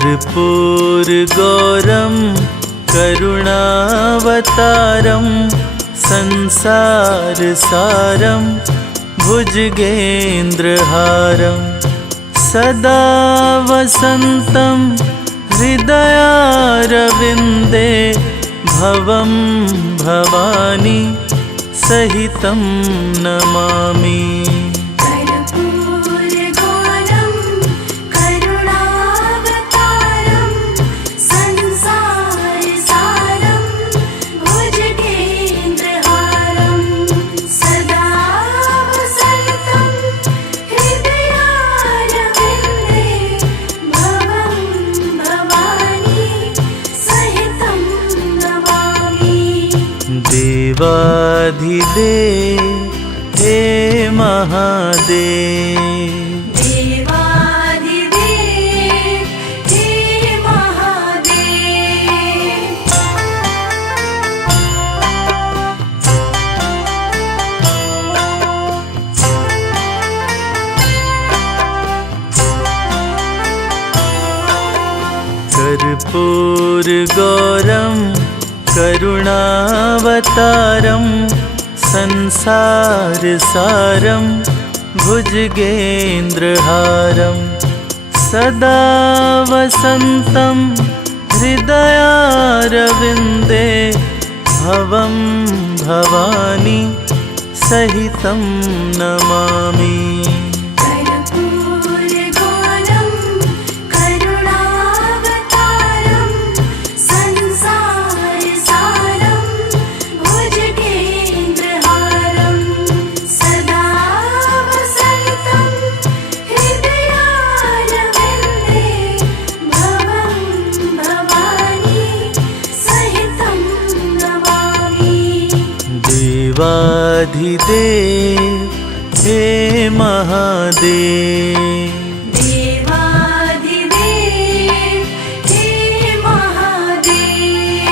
कर्पूरगौरं करुणावतारं संसारसारं भुजगेन्द्रहारं सदा वसन्तं हृदयारविन्दे भवं भवानी सहितं नमामि। कर्पूरगौरं करुणावतारं संसारसारं भुजगेन्द्रहारं सदा वसन्तं हृदयारविन्दे भवं भवानी सहितं नमामि। देवाधिदेव हे महादेव, देवाधिदेव हे महादेव। कर्पूरगौरं करुणावतारं संसारसारं भुजगेन्द्रहारं सदा वसन्तं हृदयारविन्दे भवं भवानी सहितं नमामि। कर्पूरगौरं करुणावतारं संसारसारं भुजगेन्द्रहारं सदा वसन्तं हृदयारविन्दे भवं भवानी सहितं नमामि। देवाधिदेव हे महादेव, देवाधिदेव हे महादेव।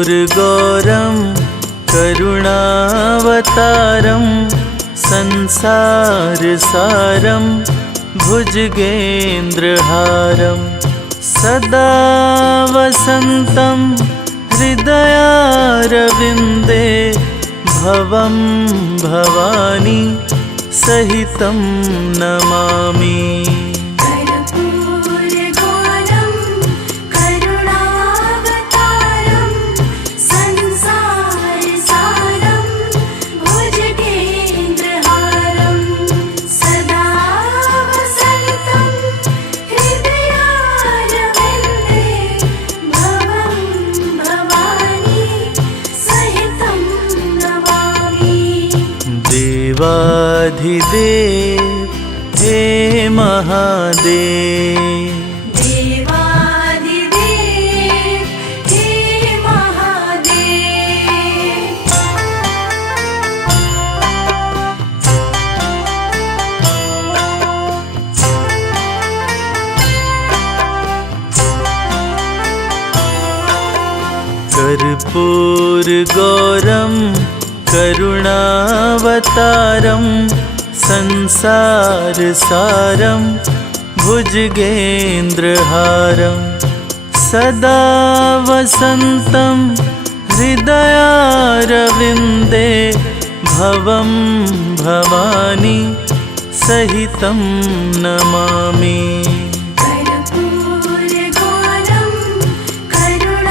कर्पूरगौरं करुणावतारं संसारसारं भुजगेन्द्रहारं सदा वसन्तं हृदयारविन्दे भवं भवानी सहितं नमामि। कर्पूरगौरं करुणावतारं संसारसारं भुजगेन्द्रहारं सदा वसन्तं हृदयारविन्दे भवं भवानी सहितं नमामि। देवाधिदेव हे महादेव, देवाधिदेव हे महादेव। कर्पूरगौरं करुणावतारं संसारसारं भुजगेन्द्रहारं सदा वसन्तं हृदयारविन्दे भवं भवानी सहितं नमामि। कर्पूरगौरं करुणावतारं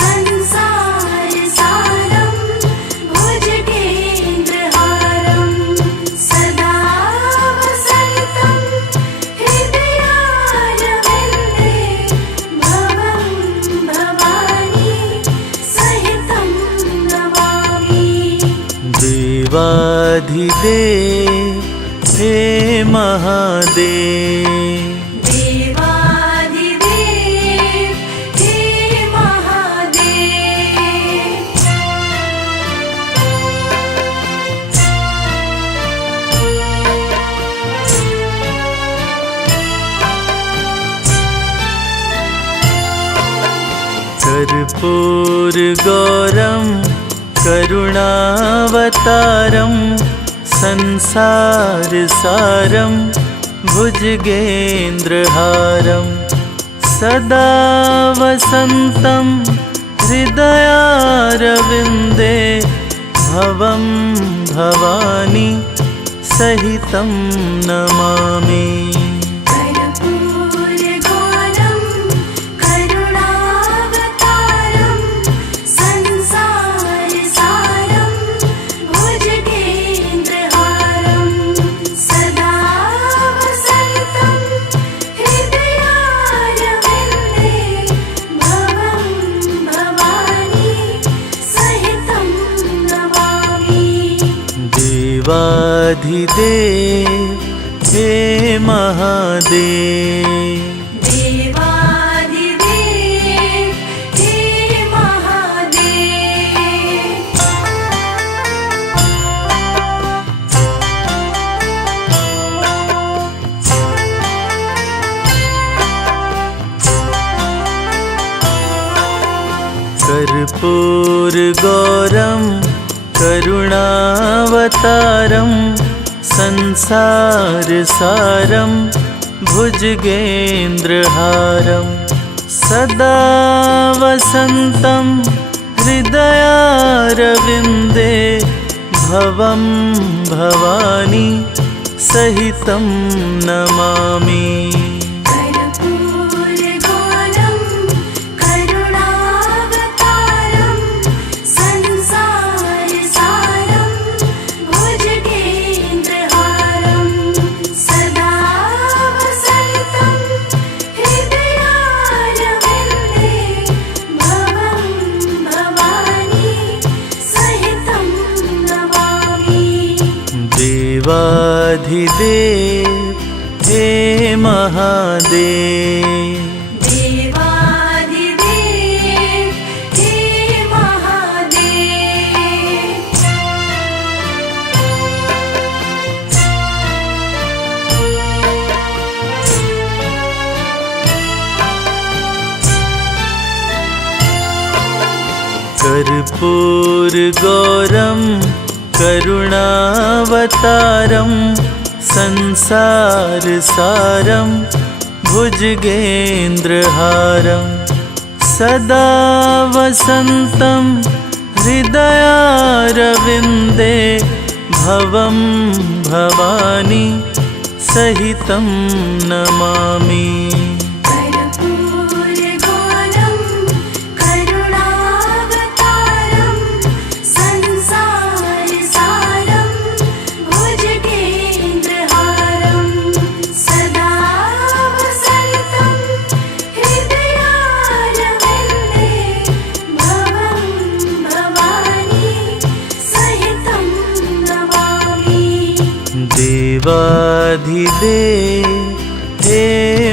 संसारसारं भुजगेन्द्रहारं सदा वसन्तं हृदयारविन्दे भवं भवानी सहितं नमामि। देवाधिदेव हे महादेव, देवाधिदेव हे महादेव। कर्पूरगौरं करुणावतारं संसारसारं भुजगेन्द्रहारं सदा वसन्तं हृदयारविन्दे भवं भवानी सहितं नमामि। कर्पूरगौरं करुणावतारं संसारसारं भुजगेन्द्रहारं सदा वसन्तं हृदयारविन्दे भवं भवानी सहितं नमामि। देवाधिदेव हे महादेव, देवाधिदेव हे महादेव। कर्पूरगौरं करुणावतारं संसारसारं भुजगेन्द्रहारं सदा वसन्तं हृदयारविन्दे भवं भवानी सहितं नमामि। कर्पूरगौरं करुणावतारं संसारसारं भुजगेन्द्रहारं सदा वसन्तं हृदयारविन्दे भवं भवानी सहितं नमामि। देवाधिदेव हे महादेव, देवाधिदेव हे महादेव। कर्पूरगौरं करुणावतारं संसारसारं भुजगेन्द्रहारं सदा वसन्तं हृदयारविन्दे भवं भवानी सहितं नमामि। कर्पूरगौरं करुणावतारं संसारसारं भुजगेन्द्रहारं सदा वसन्तं हृदयारविन्दे भवं भवानी सहितं नमामि। देवाधिदेव हे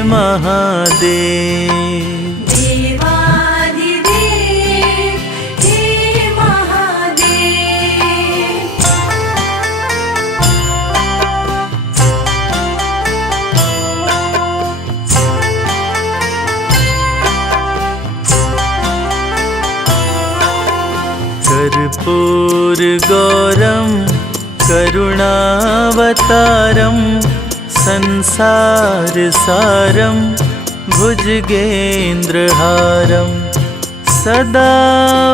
महादेव, देवाधिदेव हे महादेव। कर्पूरगौरं करुणावतारं संसारसारं भुजगेन्द्रहारं सदा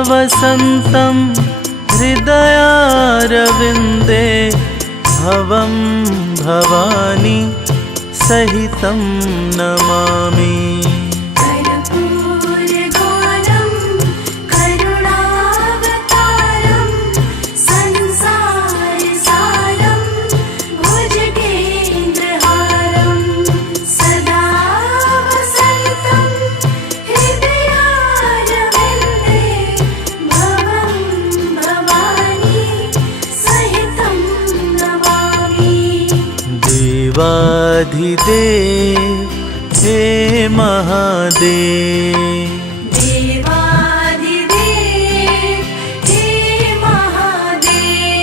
वसन्तं हृदयारविन्दे भवं भवानी सहितं नमामि। कर्पूरगौरं करुणावतारं संसारसारं भुजगेन्द्रहारं सदा वसन्तं हृदयारविन्दे भवं भवानी सहितं नमामि। देवाधिदेव हे महादेव, देवाधिदेव हे महादेव।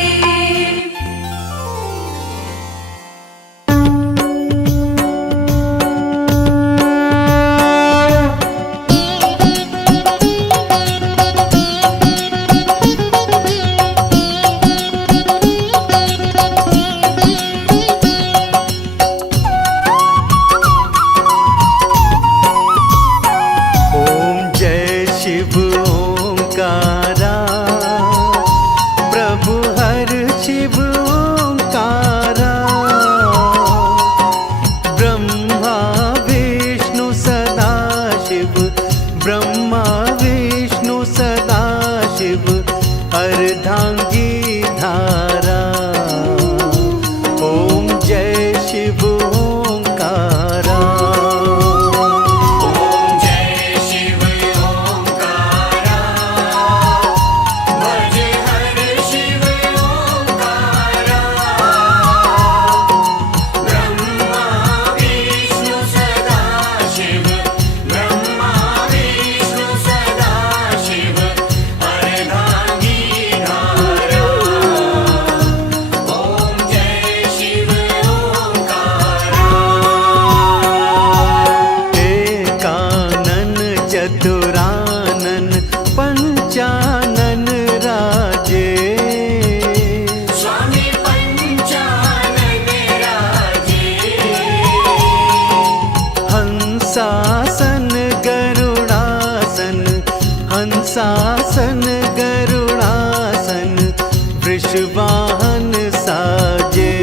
शिव अर्धांगी धारा। ओम जय शिव ओंकारा। ओम जय शिव ओंकारा, भज हर शिव ओंकारा। ब्रह्मा विष्णु सदा शिव, ब्रह्मा विष्णु सदा शिव अर्धांगी धारा। ओम जय शिव ओंकारा। एकानन चतुरानन पंचानन राजे। स्वामी पंचानन राजे, हंसासन गरुड़ासन, हंसासन गरुड़ासन वृषवाहन साजे।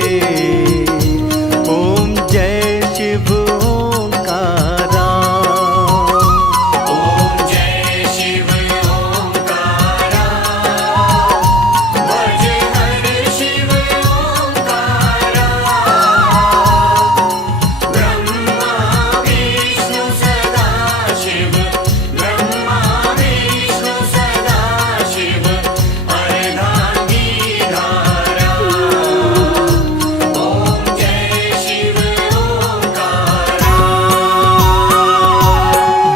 ओम जय शिव ओंकारा। ओम जय शिव ओंकारा, भज हर शिव ओंकारा। ब्रह्मा विष्णु सदा शिव, ब्रह्मा विष्णु सदा शिव अर्धांगी धारा। ओम जय शिव ओंकारा।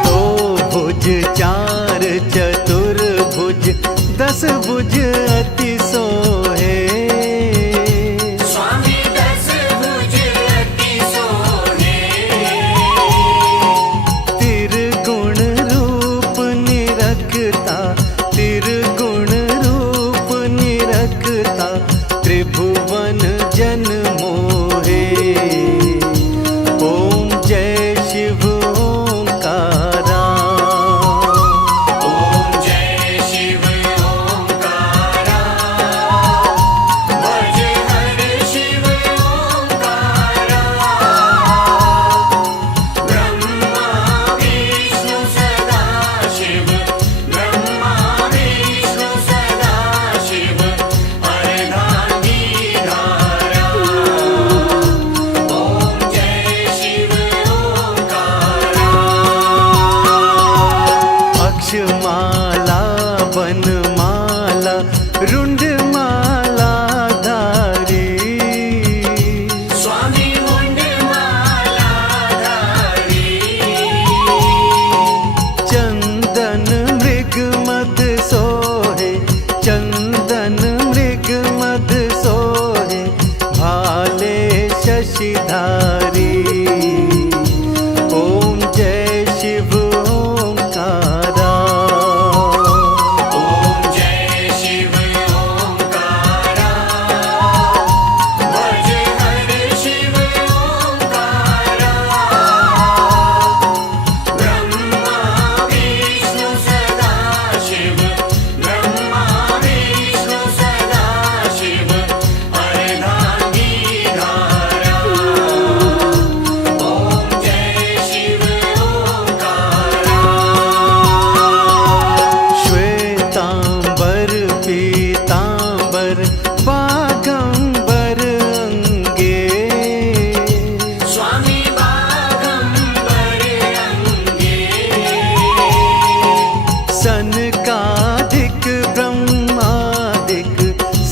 दो भुज चार चतुर्भुज दस भुज अति सोहे। स्वामी दस भुज अति सोहे, त्रिगुण रूप निरखता, त्रिगुण रूप निरखता त्रिभुवन जन मोहे। ओम जय शिव ओंकारा। ओम जय शिव ओंकारा, भज हर शिव ओंकारा। ब्रह्मा विष्णु सदा शिव, ब्रह्मा विष्णु सदा शिव अर्धांगी धारा। ओम जय शिव ओंकारा। अक्षमाला वनमाला रुंडमाला धारी। स्वामी मुंडमाला धारी, चंदन मृग मद सोहे, चंदन मृग मद सोहे भाले शशिधारी। ओम जय शिव ओंकारा। ओम जय शिव ओंकारा, भज हर शिव ओंकारा। ब्रह्मा विष्णु सदा शिव, ब्रह्मा विष्णु सदा शिव अर्धांगी धारा। ओम जय शिव ओंकारा। श्वेतांबर पीतांबर बागंबर अंगे। स्वामी बागंबर अंगे, सनकादिक ब्रह्मादिक,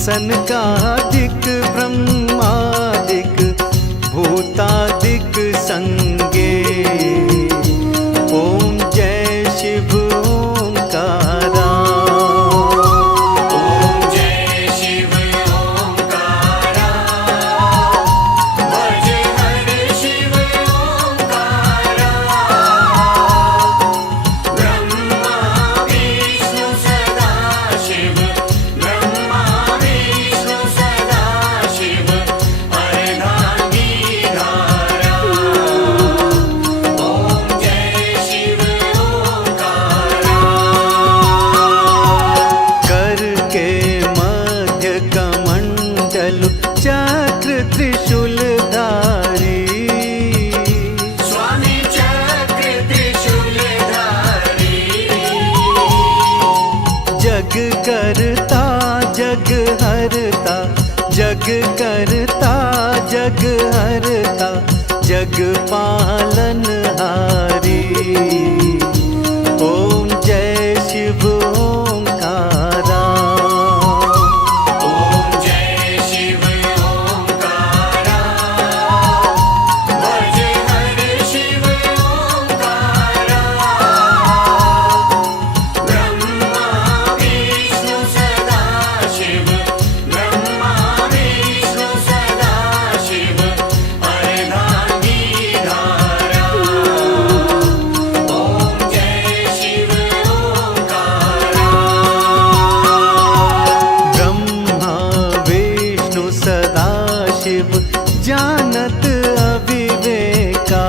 सनकादिक ब्रह्मादिक भूतादिक संगे। ओम जय शिव ओंकारा। ओम जय शिव ओंकारा, भज हर शिव ओंकारा। ब्रह्मा विष्णु सदा शिव, ब्रह्मा विष्णु सदा करता जग हरता, जग करता जग हरता, जग पालन हारी। ओम जय शिव ओंकारा। ओम जय शिव ओंकारा, भज हर शिव ओंकारा। ब्रह्मा विष्णु सदा शिव, ब्रह्मा विष्णु सदा शिव, अर्धांगी धारा। ओम जय शिव ओंकारा। ब्रह्मा विष्णु सदा शिव, जानत अविवेका।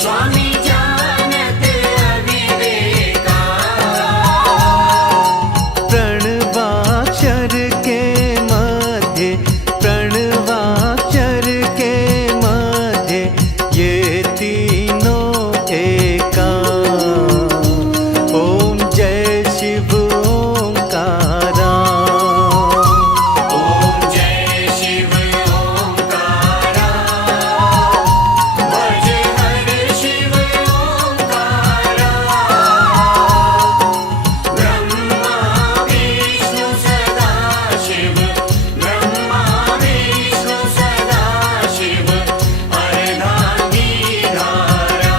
स्वामी जानत अविवेका, प्रणवाक्षर के मध्य, प्रणवाक्षर के मध्य, ये तीनों एका। ओम जय शिव ओंकारा। ओम जय शिव ओंकारा, भज हर शिव ओंकारा। ब्रह्मा विष्णु सदा शिव, ब्रह्मा विष्णु सदा शिव, अर्धांगी धारा।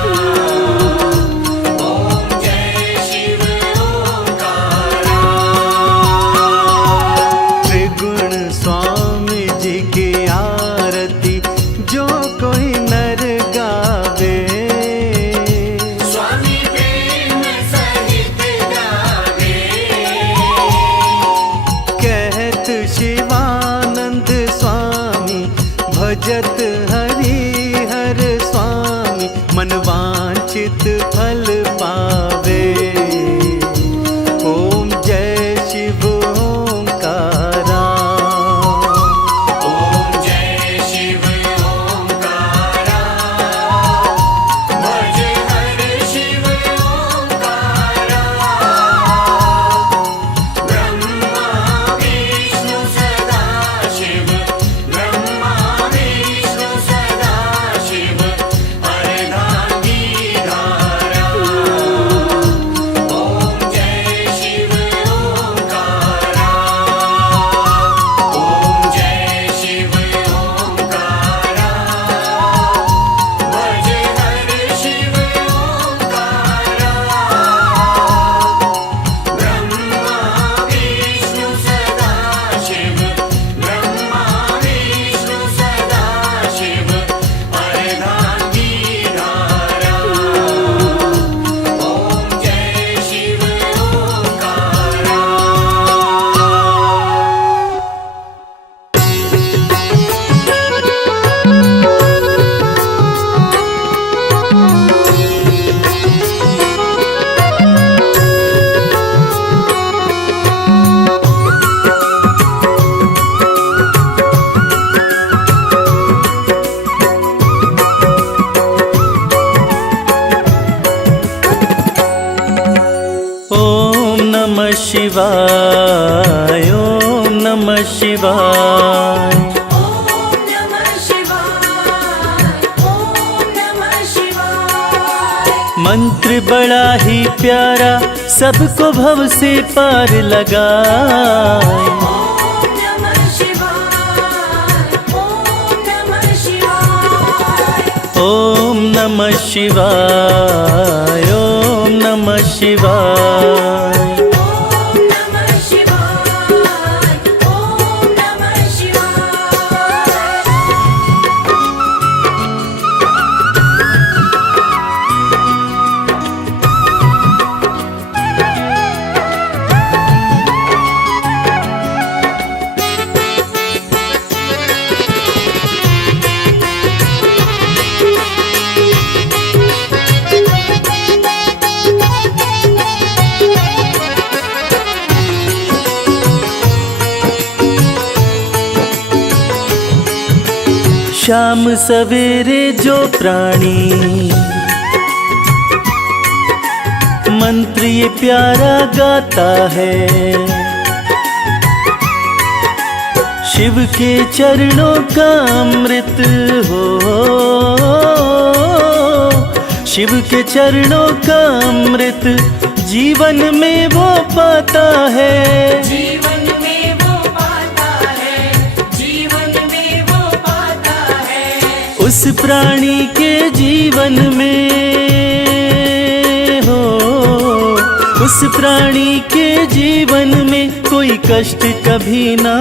ओम जय शिव ओंकारा। त्रिगुण स्वामी जी की आरती जो कोई नर गावे। स्वामी प्रेम सहित गावे, कहत शिवानंद स्वामी, भजत हरि हर स्वामी, मन वांछित फल पावे। ओम जय शिव ओंकारा। ओम जय शिव ओंकारा, भज हर शिव ओंकारा। ब्रह्मा विष्णु सदा शिव, ब्रह्मा विष्णु सदा शिव, अर्धांगी धारा। ओम जय शिव ओंकारा। ओम जय शिव ओंकारा, भज हर शिव ओंकारा। ब्रह्मा विष्णु सदा शिव, ब्रह्मा विष्णु सदा शिव, अर्धांगी धारा। ओम जय शिव ओंकारा। ओम नमः शिवाय, ओम नमः शिवाय। ओम नमः शिवाय, ओम नमः शिवाय। मंत्र बड़ा ही प्यारा, सबको भव से पार लगाए। ओम नमः शिवाय, ओम नमः शिवाय। ओम नमः शिवाय, ओम नमः शिवाय। ओम नमः शिवाय, ओम नमः शिवाय। शाम सवेरे जो प्राणी मंत्र ये प्यारा गाता है, शिव के चरणों का अमृत हो, शिव के चरणों का अमृत जीवन में वो पाता है, जीवन में वो पाता है, जीवन में वो पाता है। उस प्राणी के जीवन में हो, उस प्राणी के जीवन में कोई कष्ट कभी ना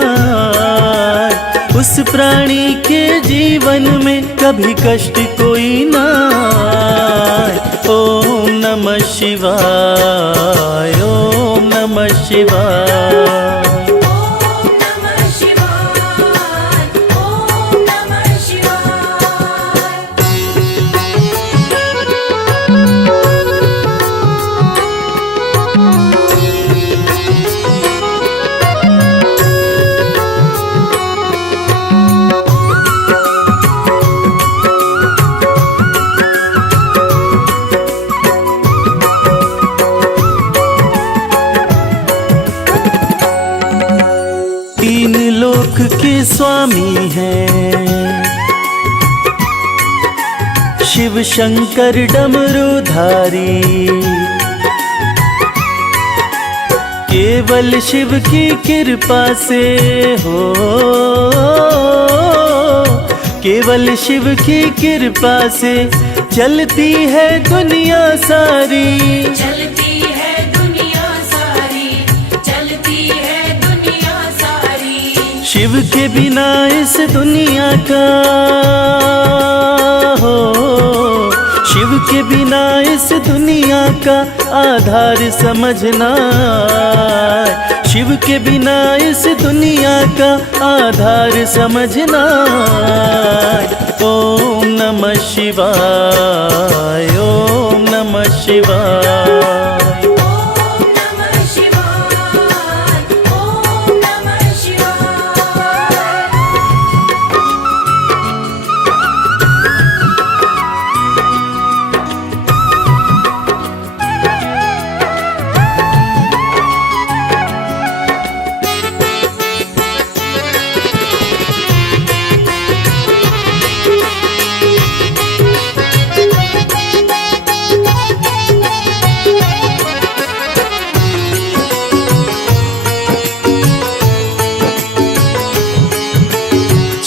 आए, उस प्राणी के जीवन में कभी कष्ट कोई ना आए। ओम नमः शिवाय, ओम नमः शिवाय। ओम नमः शिवाय, ओम नमः शिवाय। तीन लोक के स्वामी हैं, शिव शंकर डमरूधारी, केवल शिव की कृपा से हो, केवल शिव की कृपा से चलती है दुनिया सारी, चलती है दुनिया सारी, चलती है दुनिया सारी। शिव के बिना इस दुनिया का हो, शिव के बिना इस दुनिया का आधार समझना, शिव के बिना इस दुनिया का आधार समझना। ओम नमः शिवाय, ओम नमः शिवाय। ओम नमः शिवाय, ओम नमः शिवाय।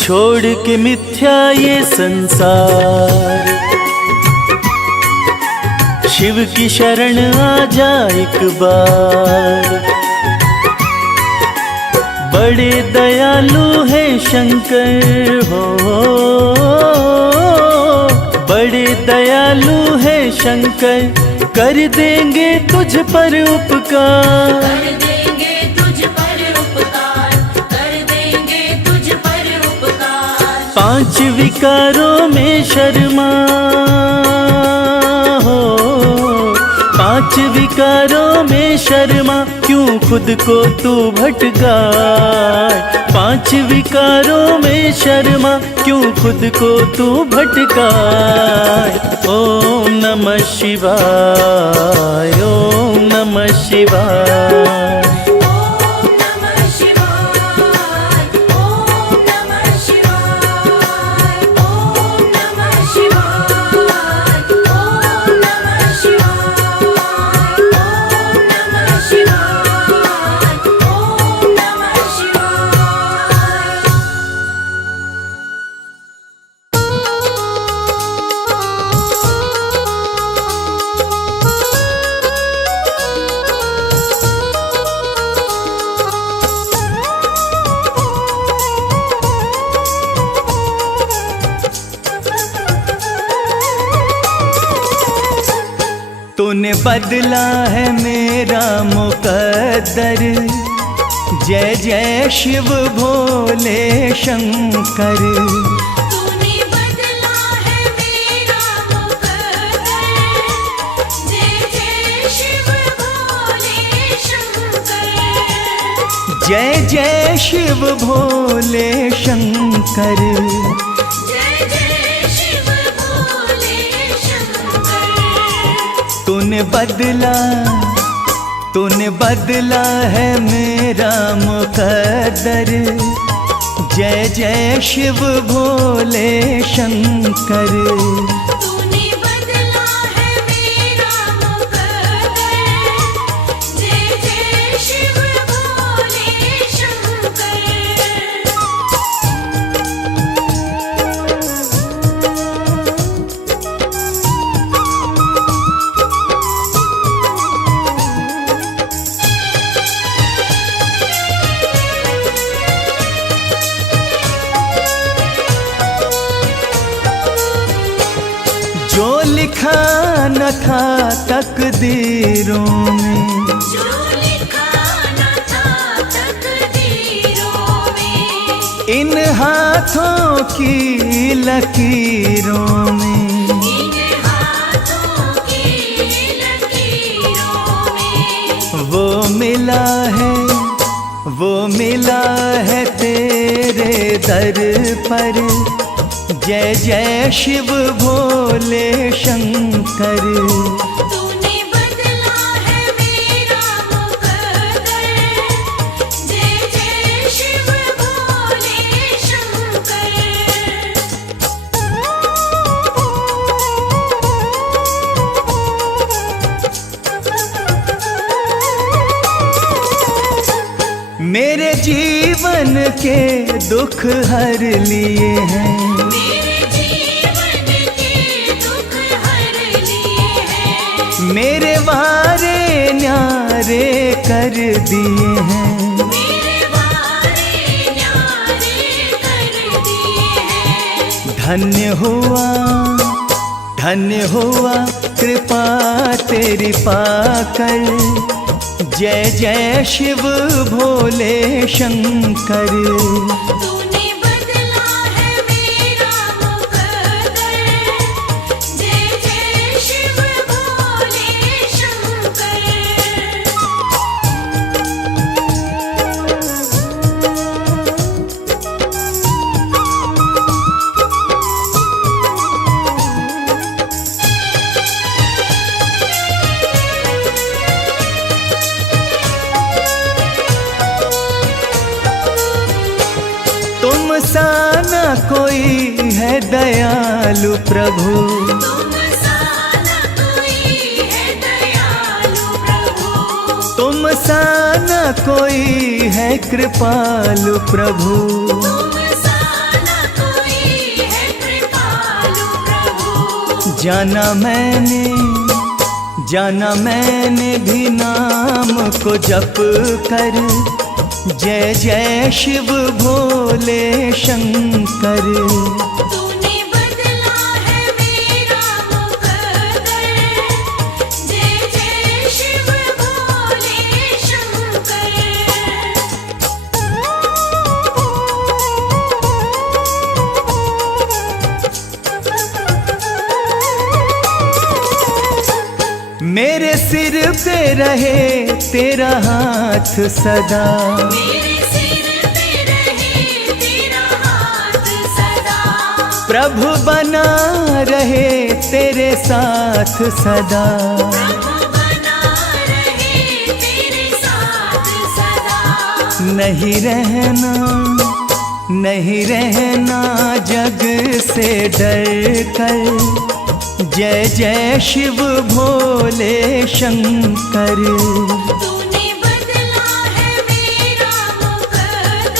छोड़ के मिथ्या ये संसार, शिव की शरण आ जा एक बार। बड़े दयालु है शंकर हो, बड़े दयालु है शंकर, कर देंगे तुझ पर उपकार, कर देंगे तुझ पर उपकार, कर देंगे तुझ पर उपकार। पांच विकारों में शर्मा हो, पांच विकारों में शर्मा, क्यों खुद को तू भटकाए। पांच विकारों में शर्मा, क्यों खुद को तू भटकाए। ओम नमः शिवाय, ओम नमः शिवाय। ओम नमः शिवाय, ओम नमः शिवाय। ओम नमः शिवाय, ओम नमः शिवाय। ओम नमः शिवाय, ओम नमः शिवाय। तूने बदला है मेरा मुकद्दर, जय जय शिव भोले शंकर। तूने बदला है मेरा मुकद्दर, जय जय शिव भोले शंकर। जय जय शिव भोले शंकर। जय जय शिव भोले शंकर। तूने बदला, तूने बदला है मेरा मुकद्दर, जय जय शिव भोले शंकर। तूने बदला है मेरा मुकद्दर, जय जय शिव भोले शंकर। जो लिखा न था तकदीरों में, जो लिखा न था तकदीरों में, इन हाथों की लकीरों में, इन हाथों की लकीरों में, वो मिला है, वो मिला है तेरे दर पर, जय जय शिव भोले शंकर। तूने बदला है मेरा मुकद्दर, जय जय शिव भोले शंकर। मेरे जीवन के दुख हर लिए हैं, मेरे जीवन के दुख हर लिए हैं, मेरे वारे न्यारे कर दिए हैं। मेरे वारे न्यारे कर दिए हैं। धन्य हुआ कृपा तेरी पाकर, जय जय शिव भोले शंकर। तूने बदला है मेरा मुकद्दर, जय जय शिव भोले शंकर। तुम सा न कोई है दयालु प्रभु, तुम सा न कोई है दयालु प्रभु, तुम सा न कोई है कृपालु प्रभु। तुम सा न कोई है कृपालु प्रभु। जाना मैंने भी नाम को जप कर, जय जय शिव भोले शंकर। तूने बदला है मेरा मुकद्दर, जय जय शिव भोले शंकर। मेरे सिर पे रहे तेरा हाथ सदा, मेरे सिर पे रहे तेरा हाथ सदा, प्रभु बना रहे तेरे साथ सदा। प्रभु बना रहे तेरे साथ सदा। नहीं रहना जग से डर कर, जय जय शिव भोले शंकर। तूने बदला है मेरा मुकद्दर,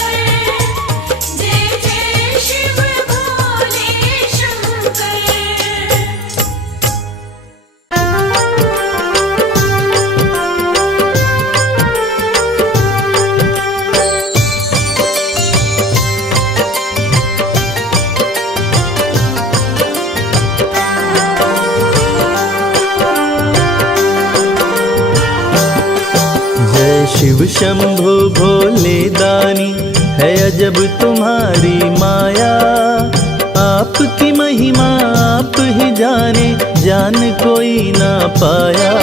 जय जय शिव भोले शंकर। शिव शंभु भोले दानी है अजब तुम्हारी माया, आपकी महिमा आप ही जाने, जान कोई ना पाया।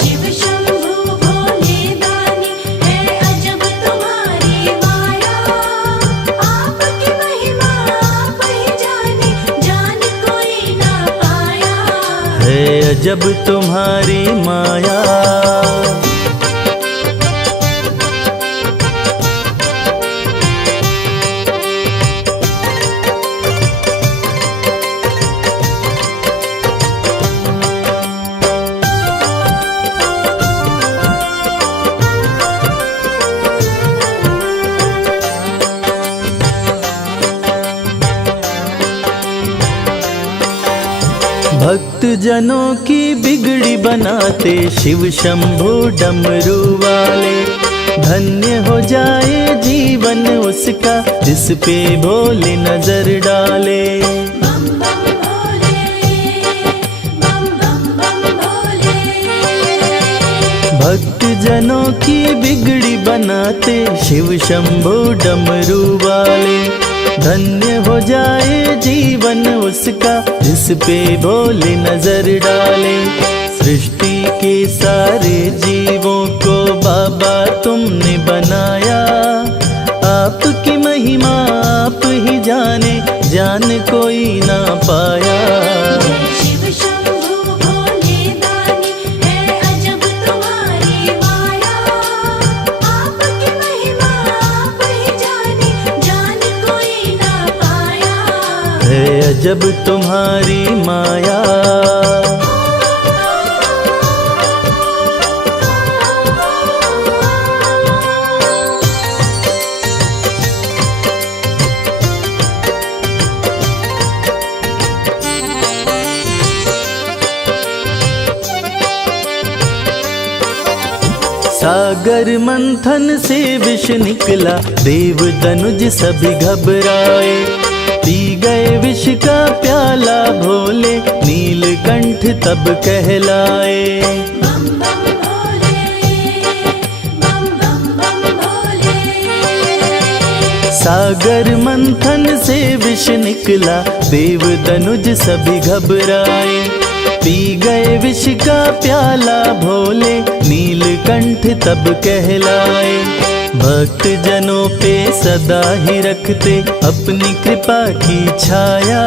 शिव शंभु भोले दानी है अजब तुम्हारी माया, आपकी महिमा आप ही जाने, जान कोई ना पाया। है अजब तुम्हारी माया। जनों की बिगड़ी बनाते शिव शंभु डमरू वाले। धन्य हो जाए जीवन उसका जिस पे भोले नजर डाले। बम बम भोले, बम बम बम भोले। भक्त जनों की बिगड़ी बनाते शिव शंभु डमरू वाले। धन्य हो जाए जीवन उसका जिस पे भोले नजर डाले। सृष्टि के सारे जीवों को बाबा तुमने बनाया। आपकी महिमा आप ही जाने, जान कोई ना पाया। शिव शंभु भोले दानी है अजब तुम्हारी माया। आपकी महिमा आप ही जाने, जान कोई ना पाया। है अजब तुम्हारी माया। सागर मंथन से विष निकला, देव दनुज सभी घबराए। पी गए विष का प्याला भोले, नीलकंठ तब कहलाए। बम बम भोले, बम बम बम भोले। सागर मंथन से विष निकला, देव दनुज सभी घबराए। पी गए विष का प्याला भोले, नीलकंठ तब कहलाए। भक्त जनों पे सदा ही रखते अपनी कृपा की छाया।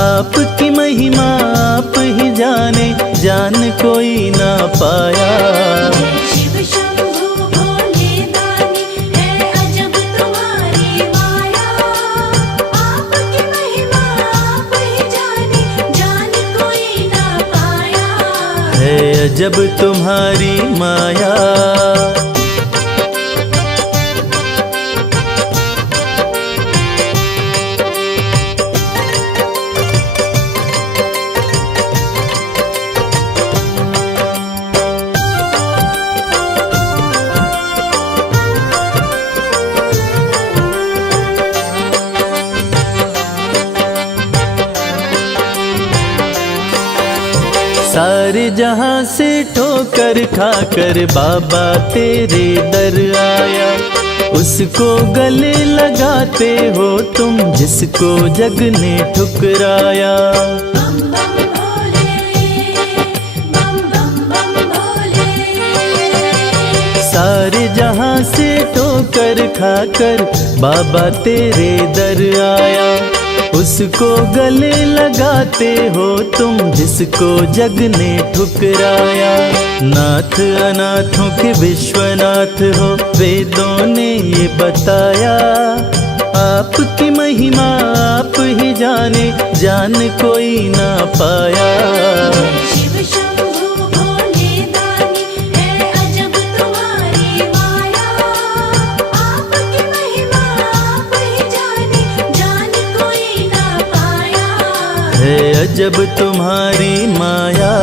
आपकी महिमा आप ही जाने, जान कोई ना पाया। शिव शंभु भोले दानी है अजब तुम्हारी माया। आपकी महिमा आप ही जाने, जान कोई ना पाया। है अजब तुम्हारी माया। सारे जहां से ठोकर खाकर बाबा तेरे दर आया। उसको गले लगाते हो तुम जिसको जग ने ठुकराया। बम बम भोले, बम बम बम भोले। सारे जहां से ठोकर खाकर बाबा तेरे दर आया। उसको गले लगाते हो तुम जिसको जग ने ठुकराया। नाथ अनाथों के विश्वनाथ हो, वेदों ने ये बताया। आपकी महिमा आप ही जाने, जान कोई ना पाया। शिव शंभु भोले दानी है अजब तुम्हारी माया। आपकी महिमा आप ही जाने, जान कोई ना पाया। है अजब तुम्हारी माया।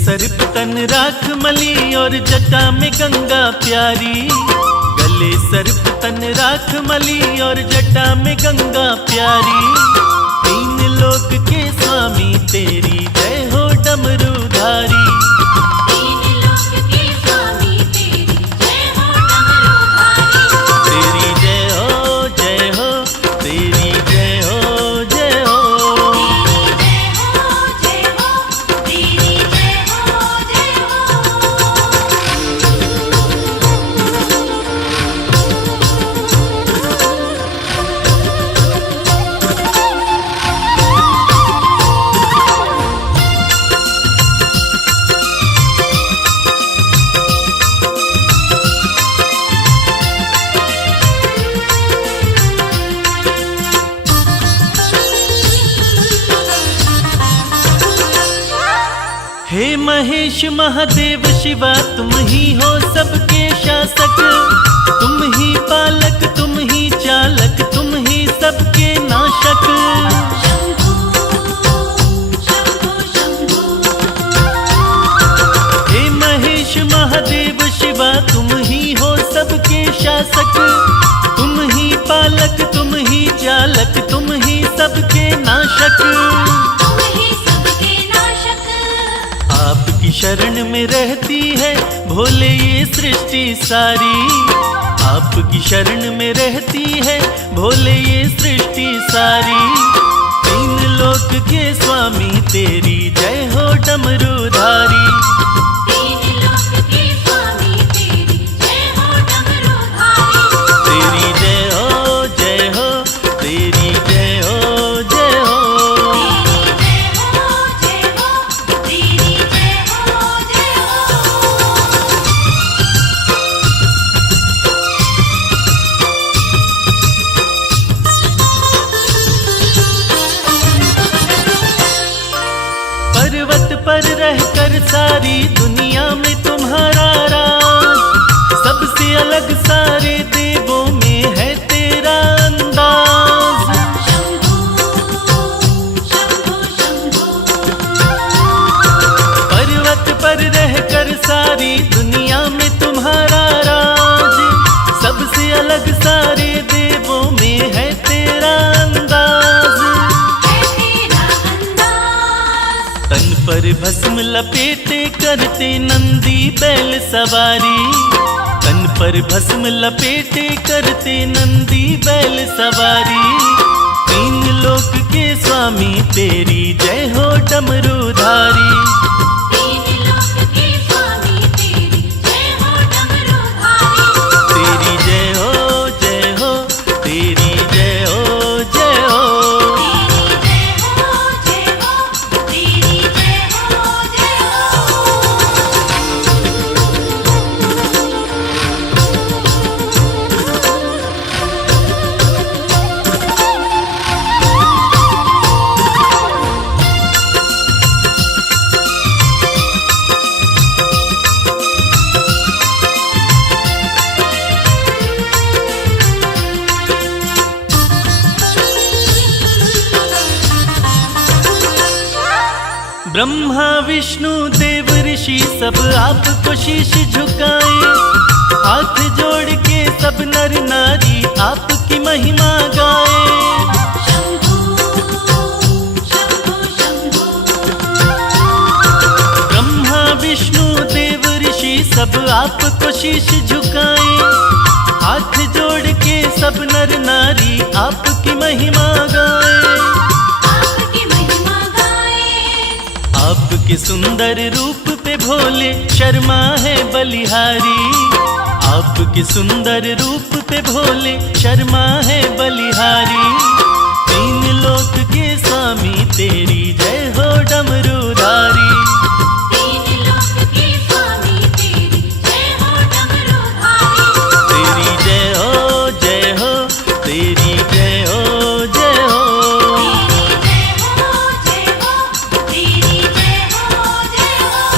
सर्प तन राख मली और जटा में गंगा प्यारी। गले सर्प तन राख मली और जटा में गंगा प्यारी। तीन लोक के स्वामी तेरी जय हो डमरूधारी। तीन लोक के स्वामी तेरी जय हो डमरूधारी। तेरी जय हो जय हो, तेरी जय हो जय हो। हे महेश महादेव शिवा तुम ही हो सबके शासक, तुम ही पालक तुम ही चालक तुम ही सबके नाशक। शंभो शंभो शंभो। हे महेश महादेव शिवा तुम ही हो सबके शासक, तुम ही पालक तुम ही चालक तुम ही सबके नाशक। तुम ही सबके नाशक। आपकी शरण में रहती है भोले ये सृष्टि सारी, आपकी शरण में रहती है भोले ये सृष्टि सारी। तीन लोक के स्वामी तेरी जय हो डमरूधारी। तीन लोक के स्वामी तेरी जय हो डमरूधारी। तेरी जय हो जय हो, तेरी जय हो जय हो। तेरी जय हो जय हो, तेरी जय हो जय हो। पर्वत पर रहकर सारी दुनिया में तुम्हारा राज, सबसे अलग सारे देवों में है तेरा अंदाज। शंभो शंभो शंभो। पर्वत पर रहकर सारी दुनिया में तुम्हारा राज, सबसे अलग सारे देवों में है तेरा अंदाज। है तेरा अंदाज। तन पर भस्म लपेटे करते नंदी बैल सवारी, तन पर भस्म लपेटे करते नंदी बैल सवारी। तीन लोक के स्वामी तेरी जय हो डमरूधारी। तीन लोक के स्वामी तेरी जय हो डमरूधारी। तेरी जय हो जय हो, तेरी जय हो जय हो। तेरी जय हो जय हो, तेरी जय हो जय ब्रह्मा विष्णु देव ऋषि सब आपको शीश झुकाए, हाथ जोड़ के सब नर नारी आपकी महिमा गाए। शंभो शंभो शंभो। ब्रह्मा विष्णु देव ऋषि सब आपको शीश झुकाए, हाथ जोड़ के सब नर नारी आपकी महिमा गाए। आपकी महिमा गाए। आपके सुंदर रूप पे भोले शर्मा है बलिहारी, आपके सुंदर रूप पे भोले शर्मा है बलिहारी। तीन लोक के स्वामी तेरी जय हो डमरूधारी। तीन लोक के स्वामी तेरी जय हो डमरूधारी। तेरी जय हो जय हो, तेरी जय हो जय हो। तेरी जय हो जय हो, तेरी जय हो जय हो।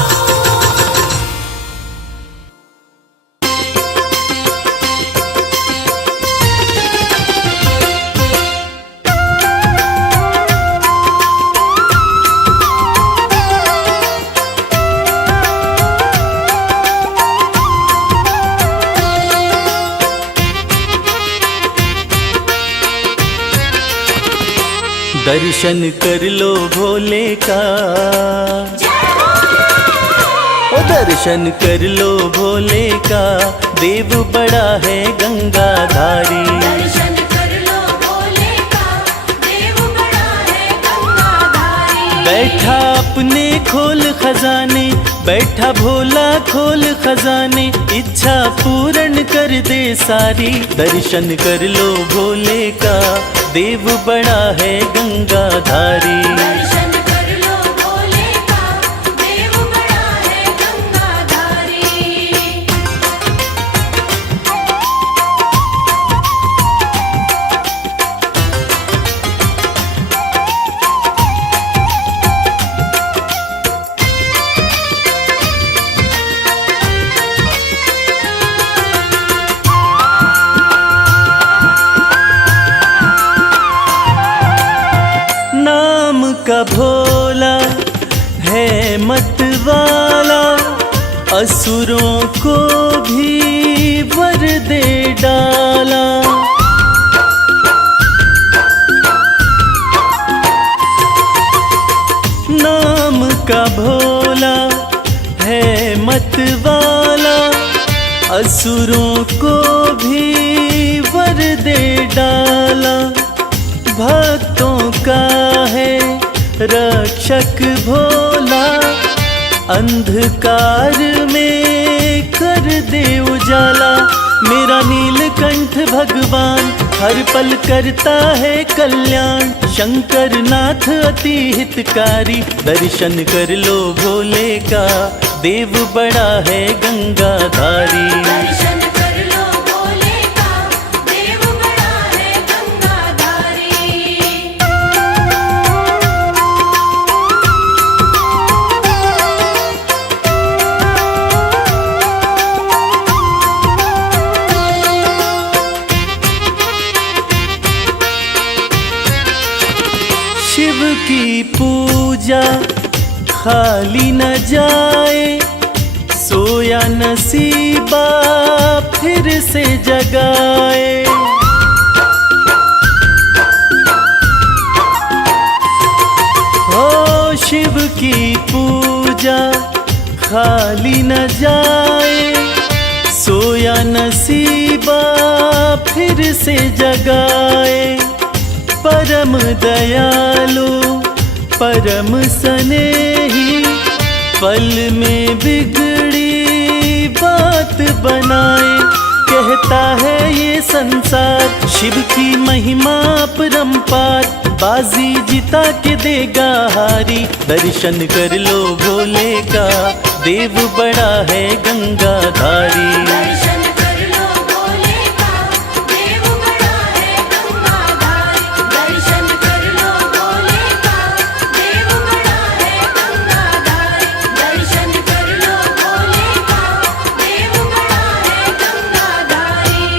दर्शन कर लो भोले का, ओ दर्शन कर लो भोले का, देव बड़ा है गंगाधारी। दर्शन कर लो भोले का, देव बड़ा है गंगाधारी। बैठा अपने खोल खजाने, बैठा भोला खोल खजाने, इच्छा पूर्ण कर दे सारी। दर्शन कर लो भोले का, देव बड़ा है गंगाधारी। दर्शन कर लो भोले का, देव बड़ा है गंगाधारी। मतवाला असुरों को भी वर दे डाला। नाम का भोला है मतवाला असुरों को भी वर दे डाला। भक्तों का है रक्षक भोला अंधकार में कर दे उजाला। मेरा नीलकंठ भगवान हर पल करता है कल्याण। शंकर नाथ अति हितकारी दर्शन कर लो भोले का देव बड़ा है गंगाधारी। दर्शन कर लो भोले का देव बड़ा है गंगाधारी। शिव की पूजा खाली न जाए सोया नसीबा फिर से जगाए। हो शिव की पूजा खाली न जाए सोया नसीबा फिर से जगाए। परम दयालु परम स्नेही पल में बिगड़ी बात बनाए। कहता है ये संसार शिव की महिमा परम्पार। बाजी जिता के देगा हारी दर्शन कर लो भोले का देव बड़ा है गंगाधारी। दर्शन कर लो भोले का देव बड़ा है गंगाधारी। दर्शन कर लो भोले का देव बड़ा है गंगाधारी। दर्शन कर लो भोले का देव बड़ा है गंगाधारी।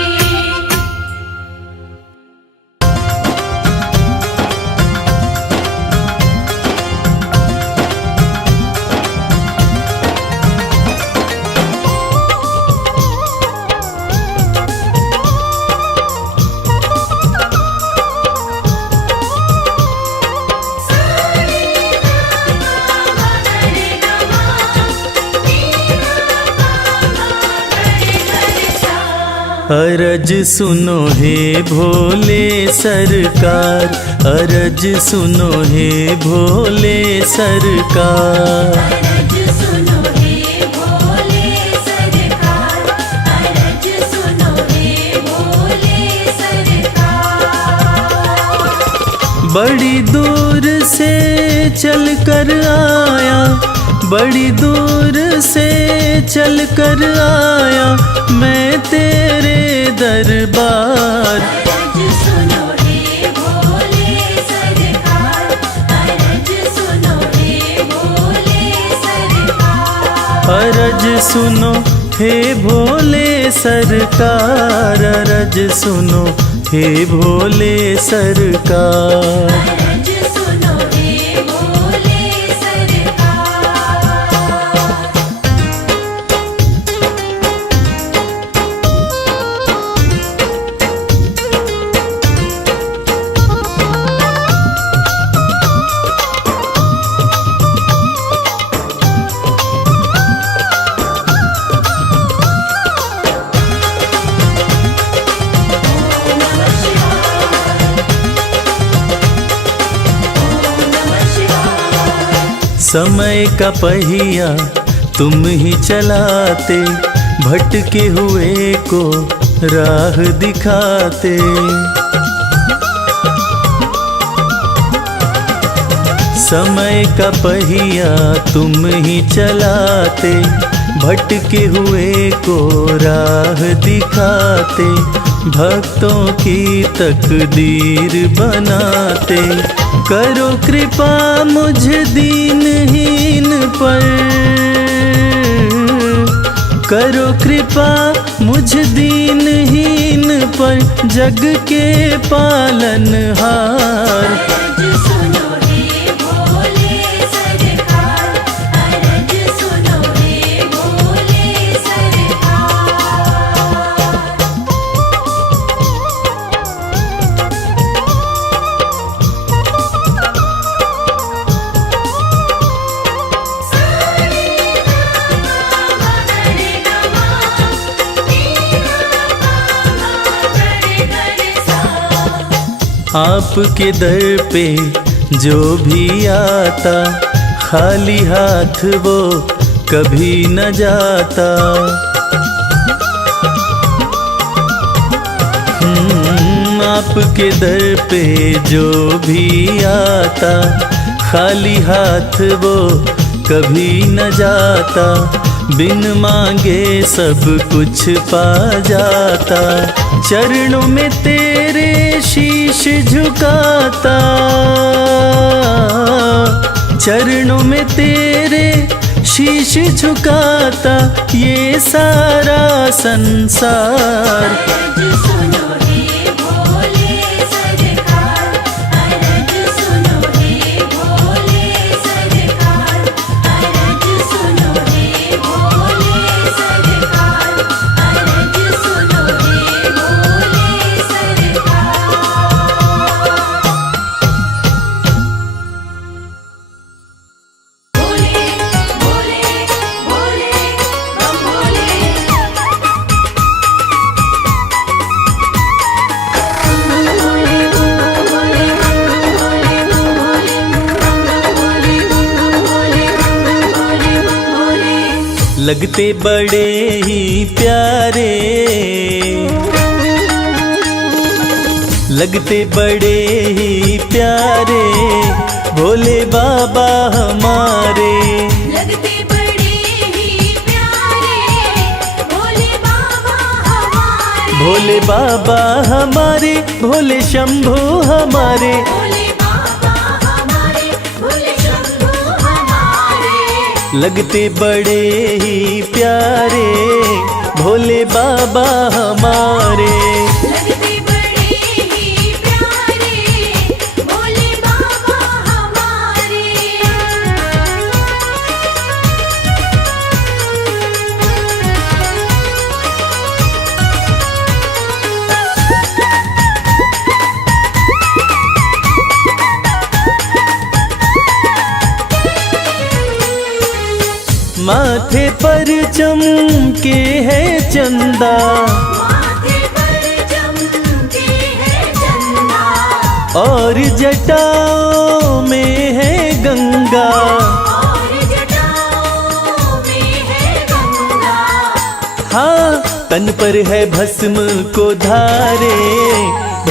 अरज सुनो हे भोले सरकार। अरज सुनो हे भोले सरकार। अरज सुनो हे भोले सरकार। अरज सुनो हे भोले सरकार। बड़ी दूर से चल कर आया बड़ी दूर से चल कर आया मैं तेरे दरबार। अरज सुनो हे भोले सरकार। अरज सुनो हे भोले सरकार। अरज सुनो हे भोले सरकार। अरज सुनो हे भोले सरकार। अरज सुनो हे भोले सरकार। समय का पहिया तुम ही चलाते भटके हुए को राह दिखाते। समय का पहिया तुम ही चलाते भटके हुए को राह दिखाते। भक्तों की तकदीर बनाते करो कृपा मुझ दीनहीन पर। करो कृपा मुझ दीनहीन पर जग के पालनहार। अरज सुनो हे भोले सरकार। आपके दर पे जो भी आता खाली हाथ वो कभी न जाता। आपके दर पे जो भी आता खाली हाथ वो कभी न जाता। बिन मांगे सब कुछ पा जाता। चरणों में तेरे शीश झुकाता। चरणों में तेरे शीश झुकाता ये सारा संसार। अरज सुनो हे भोले सरकार, अरज सुनो हे भोले सरकार, अरज सुनो हे भोले सरकार, अरज सुनो हे भोले सरकार। भोले भोले भोले बम भोले। लगते बड़े ही प्यारे, लगते बड़े ही प्यारे भोले बाबा हमारे। लगते बड़े ही प्यारे भोले बाबा हमारे। भोले बाबा हमारे, भोले शंभू हमारे। भोले बाबा हमारे, भोले शंभू हमारे। लगते बड़े ही प्यारे भोले बाबा हमारे। लगते बड़े ही प्यारे भोले बाबा हमारे। माथे पर चमके है चंदा, माथे पर चमके है चंदा, और जटाओं में है गंगा। और जटाओं में है गंगा। हाँ, तन पर है भस्म को धारे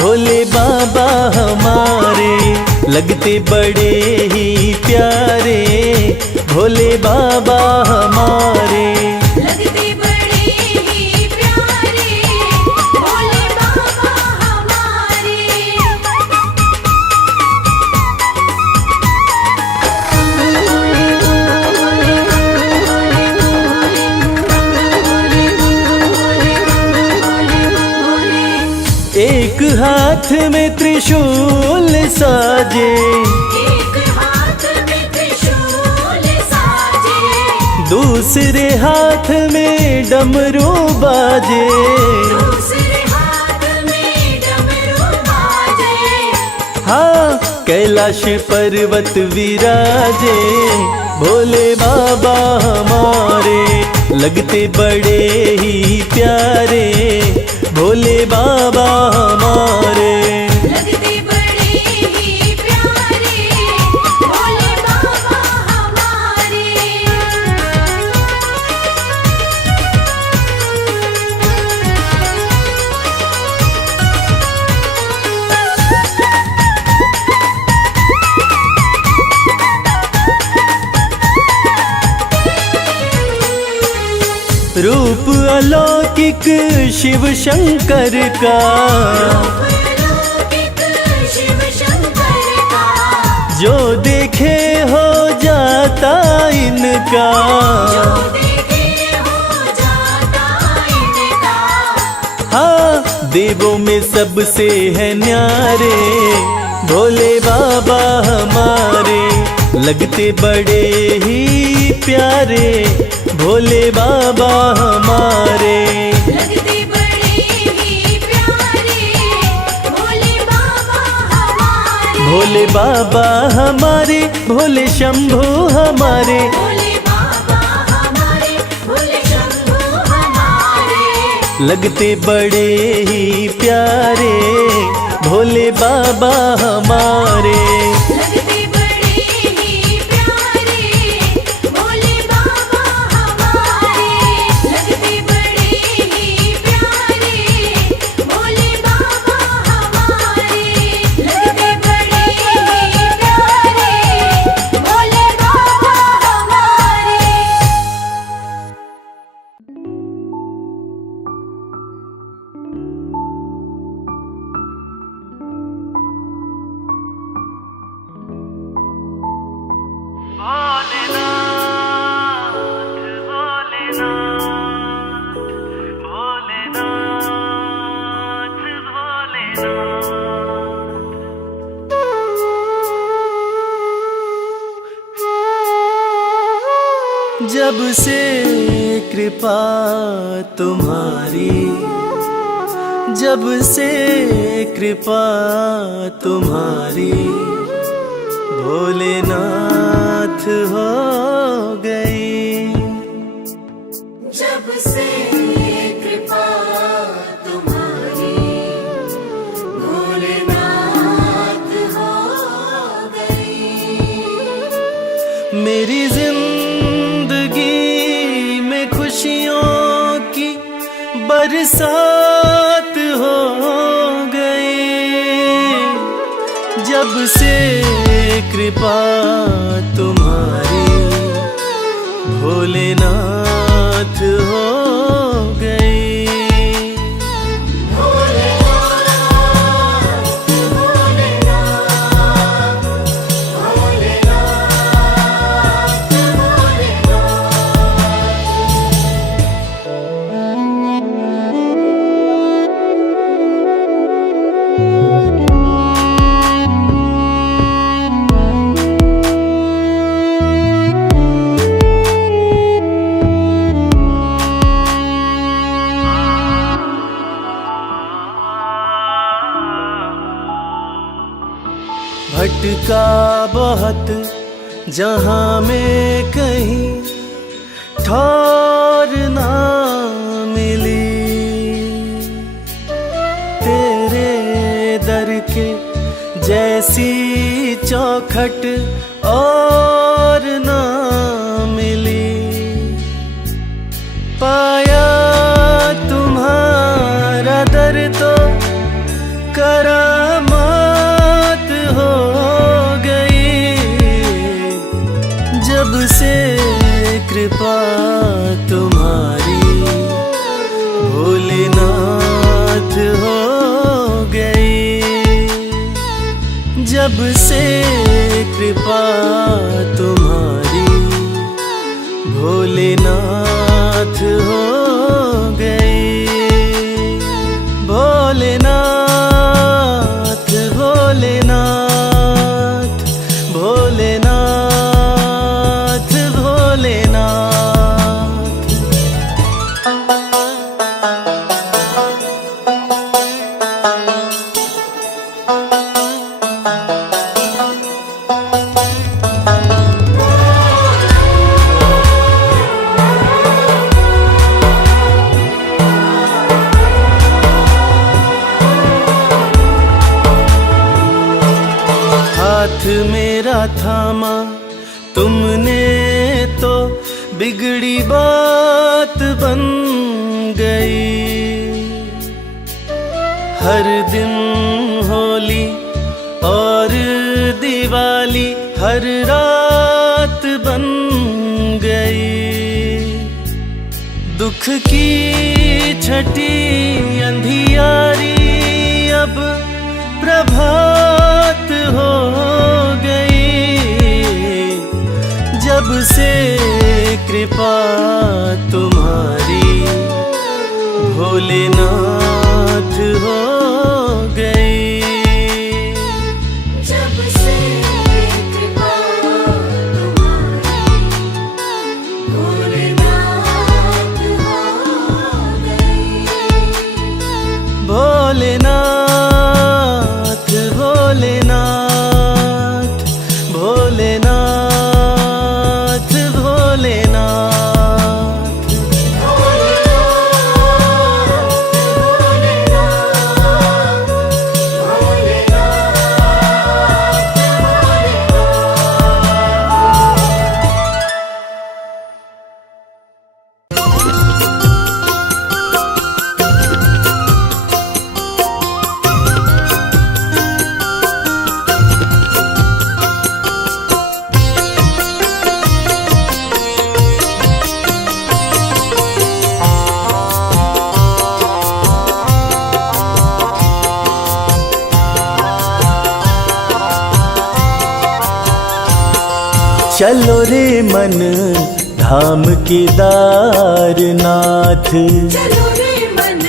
भोले बाबा हमारे। लगते बड़े ही प्यारे भोले बाबा हमारे। लगते बड़े ही प्यारे भोले बाबा हमारे। एक हाथ में त्रिशूल साजे, एक हाथ में त्रिशूल साजे, दूसरे हाथ में डमरू बाजे। दूसरे हाथ में डमरू बाजे। हाँ, कैलाश पर्वत विराजे भोले बाबा हमारे। लगते बड़े ही प्यारे भोले बाबा हमारे। लगते बड़े ही प्यारे भोले बाबा हमारे। रूप अलौकिक शिव शंकर का, अलौकिक शिव शंकर का, जो देखे हो जाता इनका। जो देखे हो जाता इनका। हाँ, देवों में सबसे है न्यारे भोले बाबा हमारे। लगते बड़े ही प्यारे भोले बाबा हमारे। लगते बड़े ही प्यारे भोले बाबा हमारे। भोले बाबा हमारे, भोले शंभू हमारे। भोले बाबा हमारे, भोले शंभू हमारे। लगते बड़े ही प्यारे भोले बाबा हमारे। लगते बड़े ही प्यारे भोले बाबा हमारे। लगते बड़े ही प्यारे भोले बाबा हमारे। लगते बड़े ही प्यारे भोले बाबा हमारे। जब से कृपा तुम्हारी, जब से कृपा तुम्हारी, भोलेनाथ हो गई। जब से कृपा तुम्हारी भोलेनाथ हो गई। मेरी जिंदगी में खुशियों की बरसात हो गई। जब से कृपा तुम्हारी भोलेनाथ हो गई। भटका बहुत जहां में कहीं ठौर ना मिली। तेरे दर के जैसी चौखट और ना मिली। पाया तुम्हारा दर तो करामात हो गई। जब से कृपा तुम्हारी भोलेनाथ हो गई। जब से कृपा तुम्हारी भोलेनाथ हो गई। भोलेनाथ भोलेनाथ भोलेनाथ भोलेनाथ। हाथ मेरा थामा तुमने तो बिगड़ी बात बन गई। हर दिन होली और दिवाली हर रात बन गई। दुख की छठी अंधियारी अब प्रभात हो गई। जब से कृपा तुम्हारी भोलेनाथ हो गई। जब से कृपा तुम्हारी भोलेनाथ हो गई। भोलेनाथ भोलेनाथ भोलेनाथ भोलेनाथ। भोलेनाथ चलो रे मन धाम केदारनाथ। चलो रे मन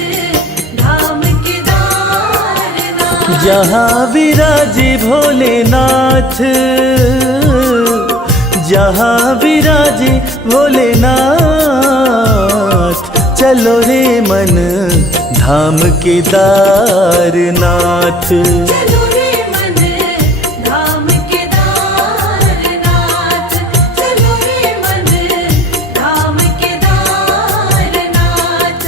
धाम केदारनाथ। जहाँ विराजे भोलेनाथ, जहाँ विराजे भोलेनाथ। चलो रे मन धाम केदारनाथ। चलो रे मन धाम केदारनाथ। चलो रे मन धाम केदारनाथ।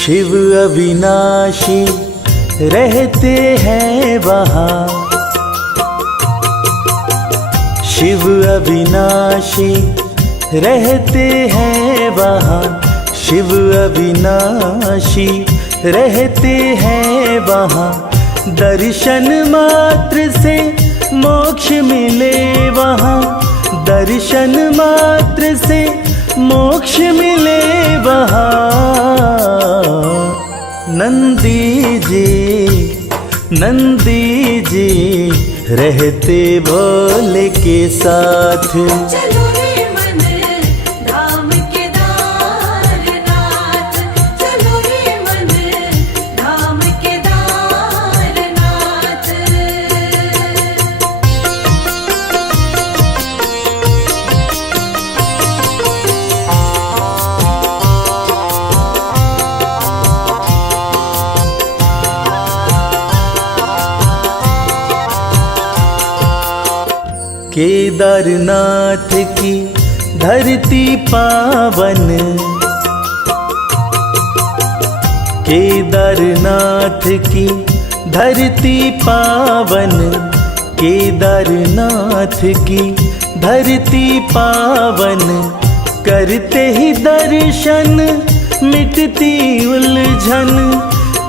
शिव अविनाशी रहते हैं वहाँ, शिव अविनाशी रहते हैं वहाँ। शिव अविनाशी रहते हैं वहाँ। दर्शन मात्र से मोक्ष मिले वहाँ, दर्शन मात्र से मोक्ष मिले वहाँ। नंदी जी रहते भोले के साथ। चलो रे मन धाम केदारनाथ। चलो रे मन धाम केदारनाथ। केदारनाथ की धरती पावन, केदारनाथ की धरती पावन। केदारनाथ की धरती पावन। करते ही दर्शन मिटती उलझन,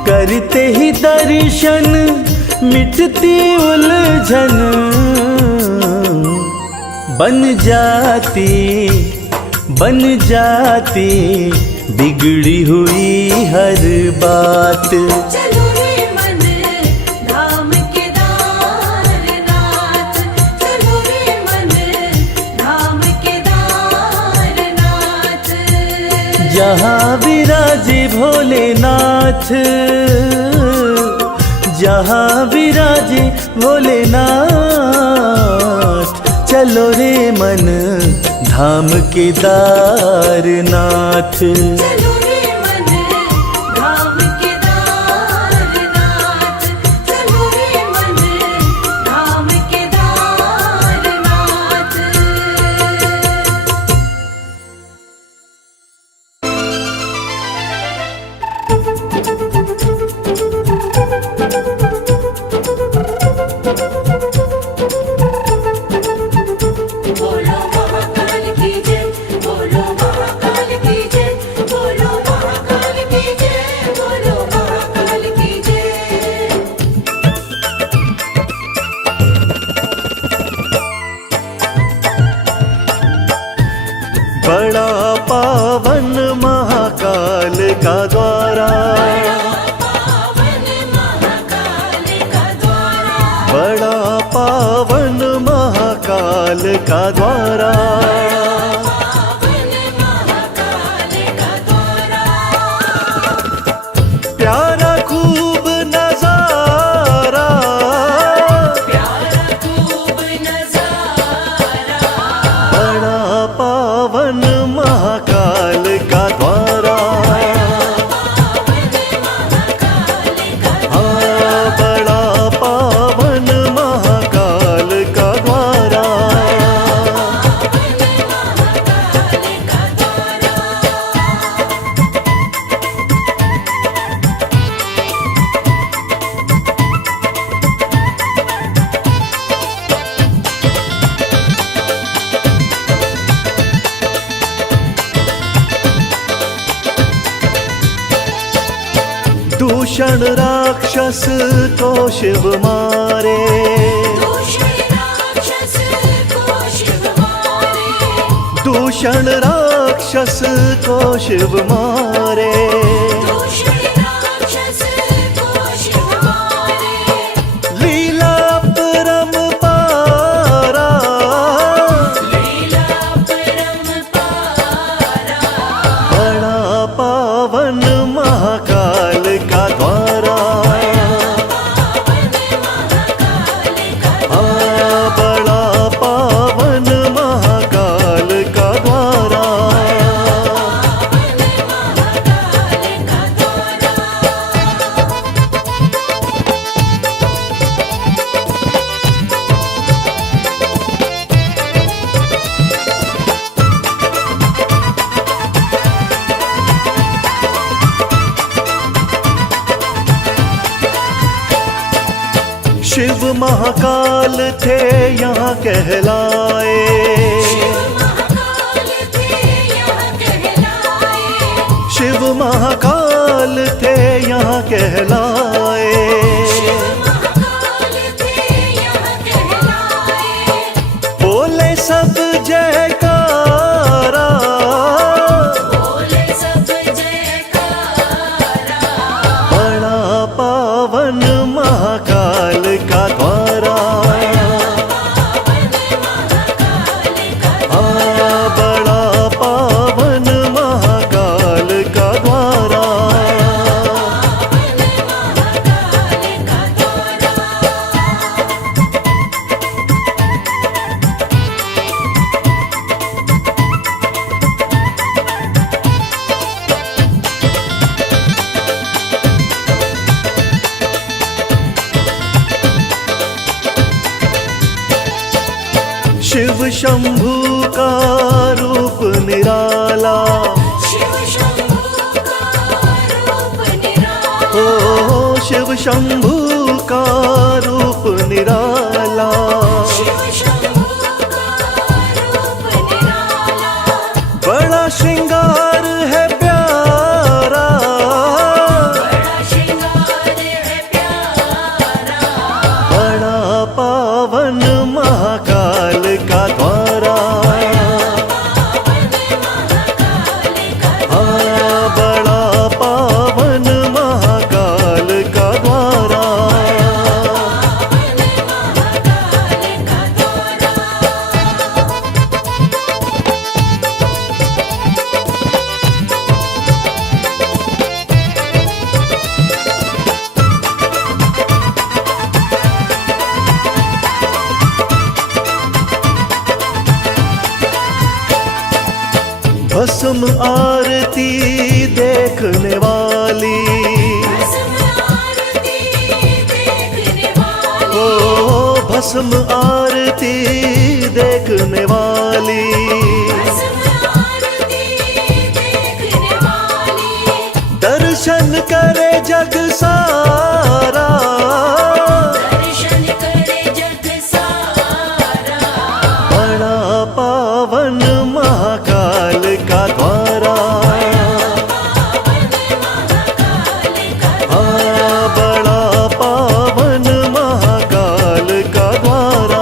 करते ही दर्शन मिटती उलझन। बन जाती बिगड़ी हुई हर बात। चलो रे मन धाम केदारनाथ। चलो रे मन धाम केदारनाथ। जहाँ विराजे भोलेनाथ, जहाँ विराजे भोलेनाथ। चलो रे मन धाम केदारनाथ। चलो रे मन धाम केदारनाथ। चलो रे मन धाम केदारनाथ। बोलो महाकाल की जय, बोलो महाकाल की जय, बोलो महाकाल की जय, बोलो महाकाल की जय। बड़ा पावन महाकाल का द्वारा, पावन महाकाल का द्वारा। बड़ा पावन महाकाल का द्वारा। पावन महाकाल का द्वारा। प्यारा खूब नजारा, प्यारा खूब नजारा। बड़ा पावन महाकाल का द्वारा। हाँ, बड़ा पावन महाकाल का द्वारा। दूषण राक्षस को शिव मारे, दूषण राक्षस को शिव मारे, दूषण राक्षस को शिव मारे। दूषण राक्षस को शिव मारे, लीला परम्पारा, लीला परम्पारा, बड़ा पावन महाकाल का द्वारा, बड़ा पावन महाकाल का द्वारा। शिव महाकाल थे यहाँ कहलाए, महाकाल थे यहाँ कहलाए, शिव महाकाल थे यहाँ कहलाए। महाकाल थे यहाँ कहलाए, बोले सब जयकारा, बोले सब जयकारा, बड़ा पावन महाकाल का द्वारा, बड़ा पावन महाकाल का द्वारा। शिव शंभू का रूप निराला, शिव शंभू का रूप निराला, ओ शिव शंभू का रूप निराला। शिव शंभू का रूप निराला, बड़ा श्रृंगार है प्यारा, बड़ा श्रृंगार है प्यारा, बड़ा पावन महाकाल का द्वारा, बड़ा पावन महाकाल का द्वारा। भस्म आरती देखने वाली, भस्म आरती देखने वाली, ओ भस्म आरती देखने वाली। भस्म आरती देखने वाली, दर्शन करे जग सारा, दर्शन करे जग सारा, बड़ा पावन महाकाल का द्वारा, बड़ा पावन महाकाल का द्वारा।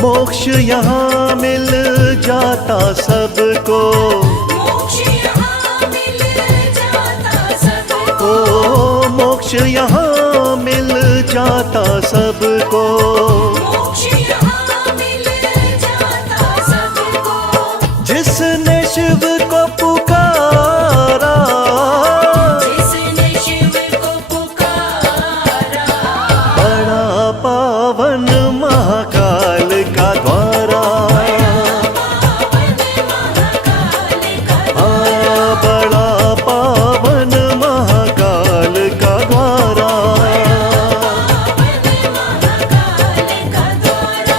मोक्ष यहाँ मिल जाता सबको, मोक्ष यहाँ मिल जाता सबको, ओ मोक्ष यहाँ मिल जाता सबको। मोक्ष यहाँ मिल जाता सबको, जिसने शिव को पुकारा, जिसने शिव को पुकारा, बड़ा पावन महाकाल का द्वारा, बड़ा पावन महाकाल का द्वारा। महाकाल का द्वारा।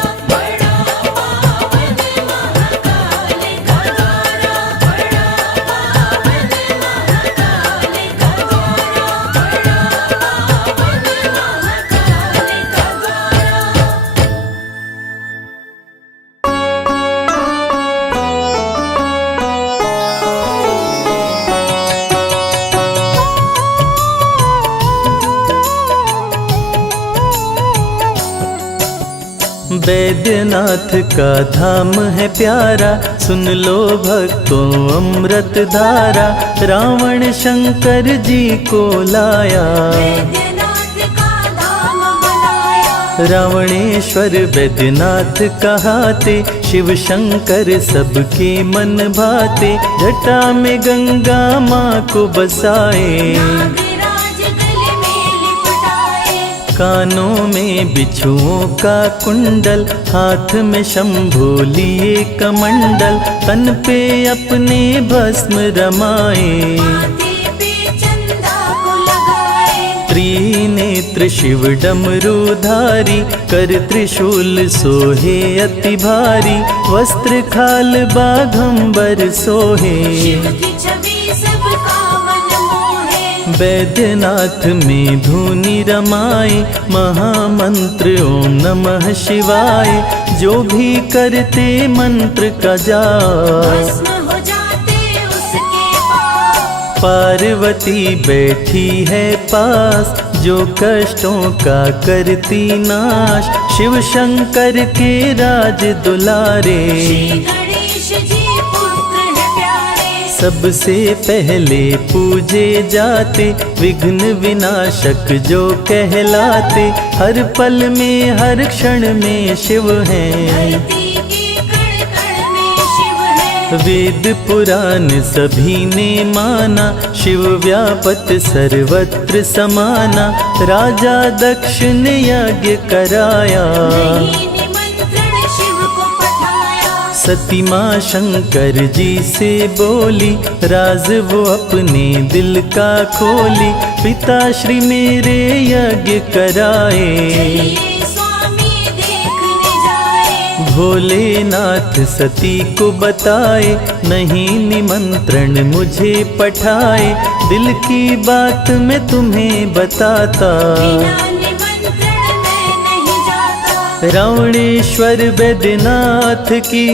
वैद्यनाथ का धाम है प्यारा, सुन लो भक्तों अमृत धारा। रावण शंकर जी को लाया, वैद्यनाथ का धाम बनाया। रावणेश्वर वैद्यनाथ कहाते, शिव शंकर सबके मन भाते। जटा में गंगा माँ को बसाए, नागराज गले में लिपटाए। कानों में बिच्छुओं का कुंडल, हाथ में शंभू लिए कमंडल। तन पे अपने भस्म रमाए, माथे पे चंदा को लगाए। त्रिनेत्र शिव डमरूधारी, कर त्रिशूल सोहे अति भारी। वस्त्र खाल बाघंबर सोहे, शिव की छवि सबका मन मोहे। वैद्यनाथ में धुनि रमाए, महामंत्र ओम नमः शिवाय। जो भी करते मंत्र का जाप, भस्म हो जाते उसके पाप। पार्वती बैठी है पास, जो कष्टों का करती नाश। शिव शंकर के राज दुलारे, श्री गणेश जी पुत्र है प्यारे। सबसे पहले पूजे जाते, विघ्न विनाशक जो कहलाते। हर पल में हर क्षण में शिव हैं, धरती के कण कण में शिव है। वेद पुराण सभी ने माना, शिव व्यापत सर्वत्र समाना। राजा दक्ष ने यज्ञ कराया, नहीं निमंत्रण शिव को पठाया। सती माँ शंकर जी से बोली, राज वो अपने दिल का खोली। पिताश्री मेरे यज्ञ कराए, चलिए स्वामी देखने जाए। भोलेनाथ सती को बताए, नहीं निमंत्रण मुझे पठाए। दिल की बात मैं तुम्हें बताता, बिना निमंत्रण मैं नहीं जाता। रावणेश्वर वैद्यनाथ की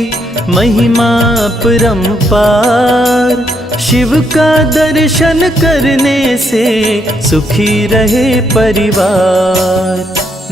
महिमा अपरंपार। शिव का दर्शन करने से सुखी रहे परिवार।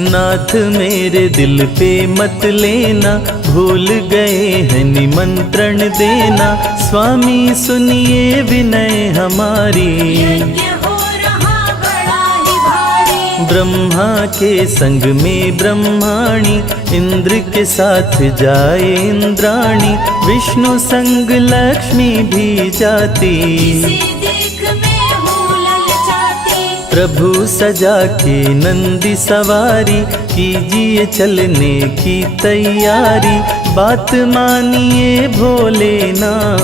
नाथ मेरे दिल पे मत लेना, भूल गए हैं निमंत्रण देना। स्वामी सुनिए विनय हमारी, यज्ञ हो रहा बड़ा ही भारी। ब्रह्मा के संग में ब्रह्माणी, इंद्र के साथ जाए इंद्राणी। विष्णु संग लक्ष्मी भी जाती, इसे देख मैं हूँ ललचाती। प्रभु सजा के नंदी सवारी। कीजिए चलने की तैयारी, बात मानिए भोलेनाथ।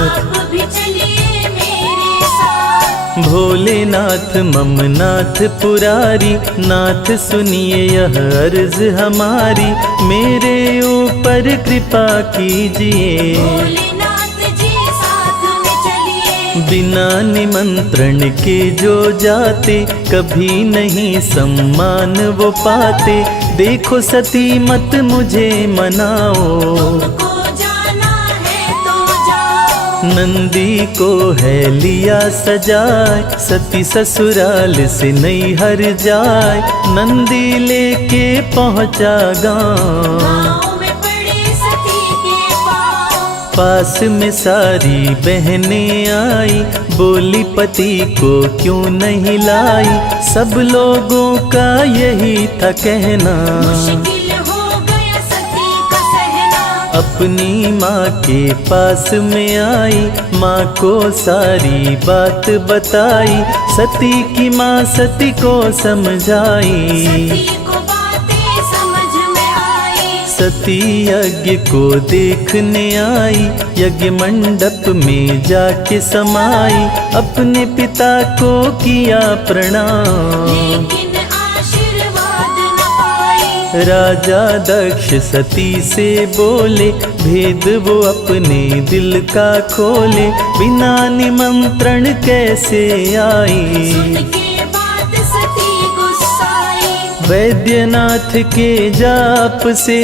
आप भी चलिए मेरे साथ। भोलेनाथ ममनाथ पुरारी, नाथ सुनिए यह अर्ज हमारी। मेरे ऊपर कृपा कीजिए, भोलेनाथ जी साथ में चलिए। बिना निमंत्रण के जो जाते, कभी नहीं सम्मान वो पाते। देखो सती मत मुझे मनाओ, तुमको जाना है तो जाओ। नंदी को है लिया सजाए। सती ससुराल से नैहर जाए, नंदी लेके पहुँचा गाँव। गाँव में पड़े सती के पाँव। पास में सारी बहनें आई, बोली पति को क्यों नहीं लाई। सब लोगों का यही था कहना, मुश्किल हो गया सती का सहना। अपनी माँ के पास में आई, माँ को सारी बात बताई। सती की माँ सती को समझाई, सती को बातें समझ में आई। सती यज्ञ को देखने आई। यज्ञ मंडप में जाके समाई, अपने पिता को किया प्रणाम। लेकिन आशीर्वाद न पाई। राजा दक्ष सती से बोले, भेद वो अपने दिल का खोले। बिना निमंत्रण कैसे आई, सुन के बात सती गुस्साई। वैद्यनाथ के जाप से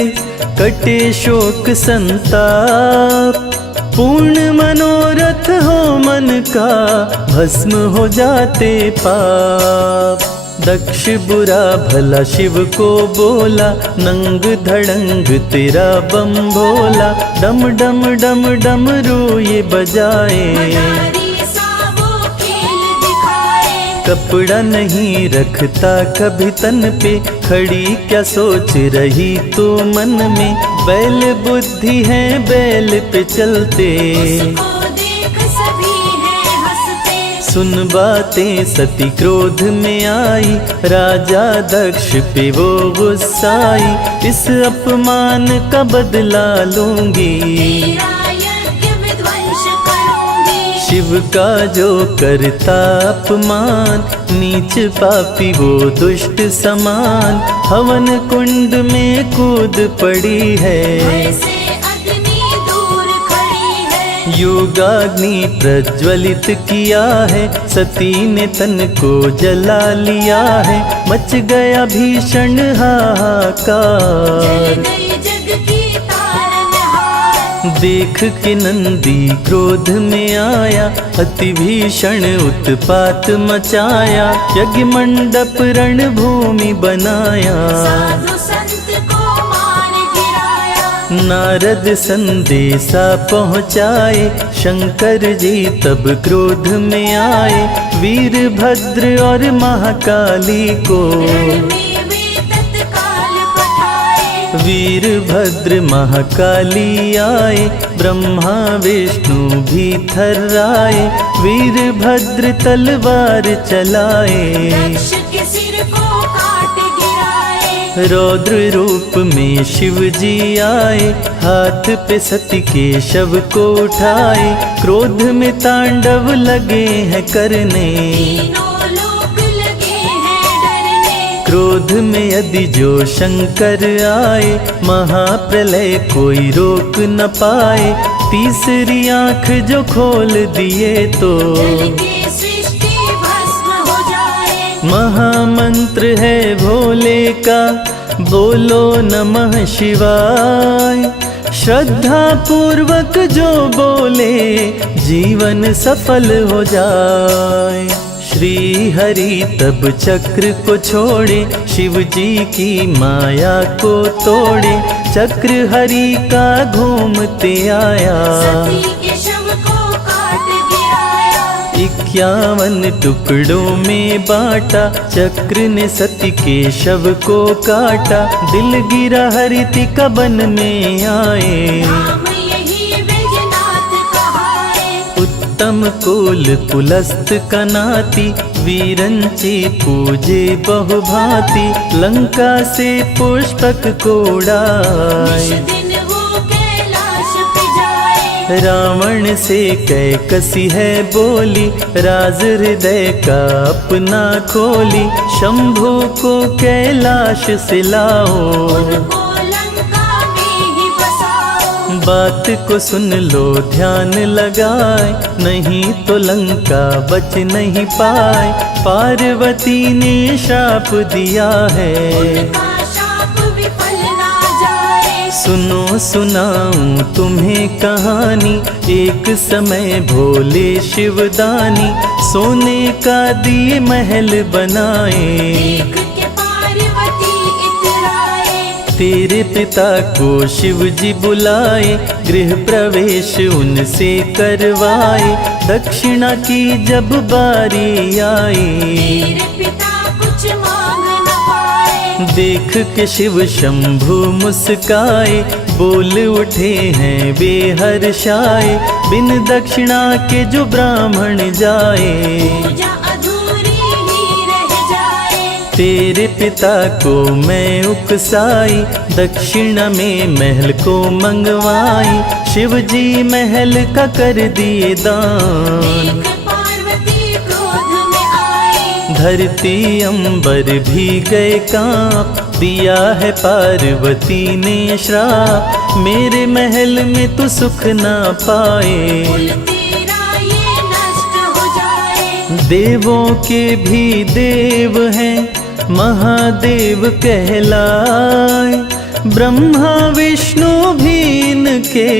कटे शोक संताप। पूर्ण मनोरथ हो मन का, भस्म हो जाते पाप। दक्ष बुरा भला शिव को बोला, नंग धड़ंग तेरा बम भोला। डम डम डम डमरू ये बजाए, मदारी सा वो खेल दिखाए। कपड़ा नहीं रखता कभी तन पे, खड़ी क्या सोच रही तू मन में। बैल बुद्धि है बैल पे चलते, उसको देख सभी हैं हंसते। सुन बातें सती क्रोध में आई, राजा दक्ष पे वो गुस्साई। इस अपमान का बदला लूंगी, तेरा यज्ञ विध्वंस करूंगी। शिव का जो करता अपमान, नीच पापी वो दुष्ट समान। हवन कुंड में कूद पड़ी है, भय से अग्नि दूर खड़ी है। योगाग्नि प्रज्वलित किया है, सती ने तन को जला लिया है। मच गया भीषण हाहाकार, जल गई जग की तारनहार। देख के नंदी क्रोध में आया, अति भीषण उत्पात मचाया। यज्ञ मंडप रणभूमि बनाया, साधु संत को मार गिराया। नारद संदेशा पहुँचाए, शंकर जी तब क्रोध में आए। वीरभद्र और महाकाली को, रण में वे तत्काल पठाए। वीरभद्र महाकाली आए, ब्रह्मा विष्णु भी थर्राए। वीरभद्र तलवार चलाए, दक्ष के सिर को काट गिराए। रौद्र रूप में शिव जी आए, हाथ पे सती के शव को उठाए। क्रोध में तांडव लगे हैं करने, तीनों लोग लगे हैं डरने। क्रोध में यदि जो शंकर आए, महाप्रलय कोई रोक न पाए। तीसरी आंख जो खोल दिए तो, जल के सृष्टि भस्म हो जाए। महामंत्र है भोले का, बोलो नमः शिवाय। श्रद्धा पूर्वक जो बोले, जीवन सफल हो जाए। श्री हरि तब चक्र को छोड़े, शिव जी की माया को तोड़े। चक्र हरि का घूमते आया, सती के शव को काट गिराया। 51 टुकड़ों में बांटा, चक्र ने सती के शव को काटा। दिल गिरा हरिति का वन में आए, नाम यही बैजनाथ कहाए। उत्तम कुल पुलस्त का नाती, वीरंची पूजे बहुभांति। लंका से पुष्पक को उड़ाए, निश दिन वो कैलाश पे जाए। रावण से कैकसी है बोली, राज हृदय का अपना खोली। शंभु को कैलाश से लाओ, उनको लंका में ही बसाओ। बात को सुन लो ध्यान लगाए, नहीं तो लंका बच नहीं पाए। पार्वती ने शाप दिया है, उनका शाप विफल ना जाए। सुनो सुनाऊं तुम्हें कहानी। एक समय भोले शिवदानी, सोने का दिए महल बनाए। देख के पार्वती इतराए। तेरे पिता को शिव जी बुलाए, गृह प्रवेश उनसे करवाए। दक्षिणा की जब बारी आई, तेरे पिता कुछ मांग न पाए। देख के शिव शंभु मुस्काए, बोल उठे हैं वे हर्षाए। बिन दक्षिणा के जो ब्राह्मण जाए, पूजा अधूरी ही रह जाए। तेरे पिता को मैं उकसाई, दक्षिणा में महल को मंगवाई। शिव जी महल का कर दिए दान, देख पार्वती क्रोध में आई। धरती अंबर भी गए कांप। दिया है पार्वती ने श्राप, मेरे महल में तू सुख ना पाए। कुल तेरा ये नष्ट हो जाए। देवों के भी देव हैं, महादेव कहलाए। ब्रह्मा विष्णु भी इनके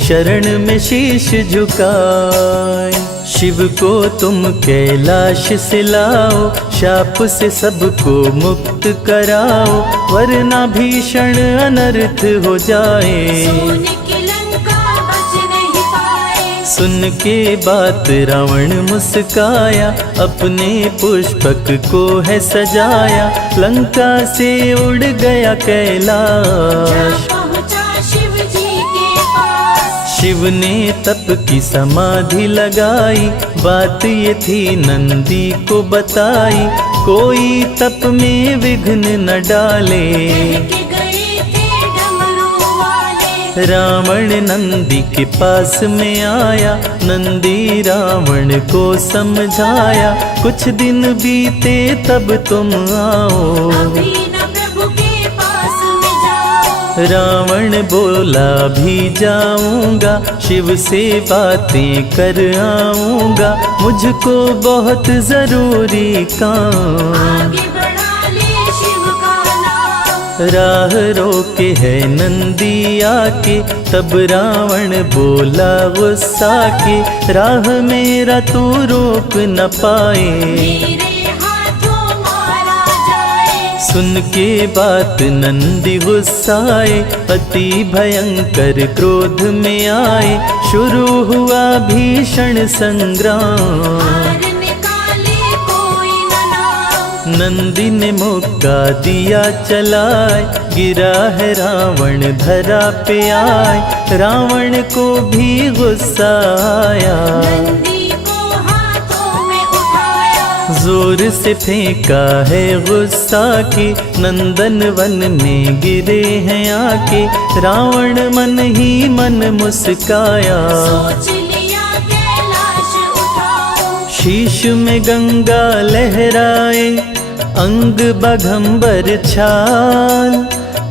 शरण में शीश झुकाए। शिव को तुम कैलाश से लाओ, शाप से सबको मुक्त कराओ, वरना भीषण अनर्थ हो जाए। सोने की लंका बच नहीं पाए। सुन के बात रावण मुस्काया, अपने पुष्पक को है सजाया, लंका से उड़ गया कैलाश। पहुंचा शिव जी के पास। शिव ने तप की समाधि लगाई, बात ये थी नंदी को बताई, कोई तप में विघ्न न डाले। के गए थे डमरू वाले। रावण नंदी के पास में आया, नंदी रावण को समझाया, कुछ दिन बीते तब तुम आओ। अभी न प्रभु के पास में जाओ। रावण बोला भी जाऊंगा, शिव से बातें कर आऊंगा, मुझको बहुत जरूरी काम। आगे बढ़ा ले शिव का नाम। राह रोके है नंदी आके, तब रावण बोला गुस्सा के, राह मेरा तू रोक न पाए। मेरे हाथों मारा जाए। सुन के बात नंदी गुस्साए, अति भयंकर क्रोध में आए, शुरू हुआ भीषण संग्राम। हार निकाले कोई न नाम। नंदी ने मौका दिया चलाए, गिरा है रावण धरा पे आए, रावण को भी गुस्सा आया। नंदी को हाथों में उठाया। जोर से फेंका है गुस्सा के, नंदन वन में गिरे हैं आके, रावण मन ही मन मुस्काया। सोच लिया कैलाश उठाओ। शीश में गंगा लहराए, अंग बघंबर छाल,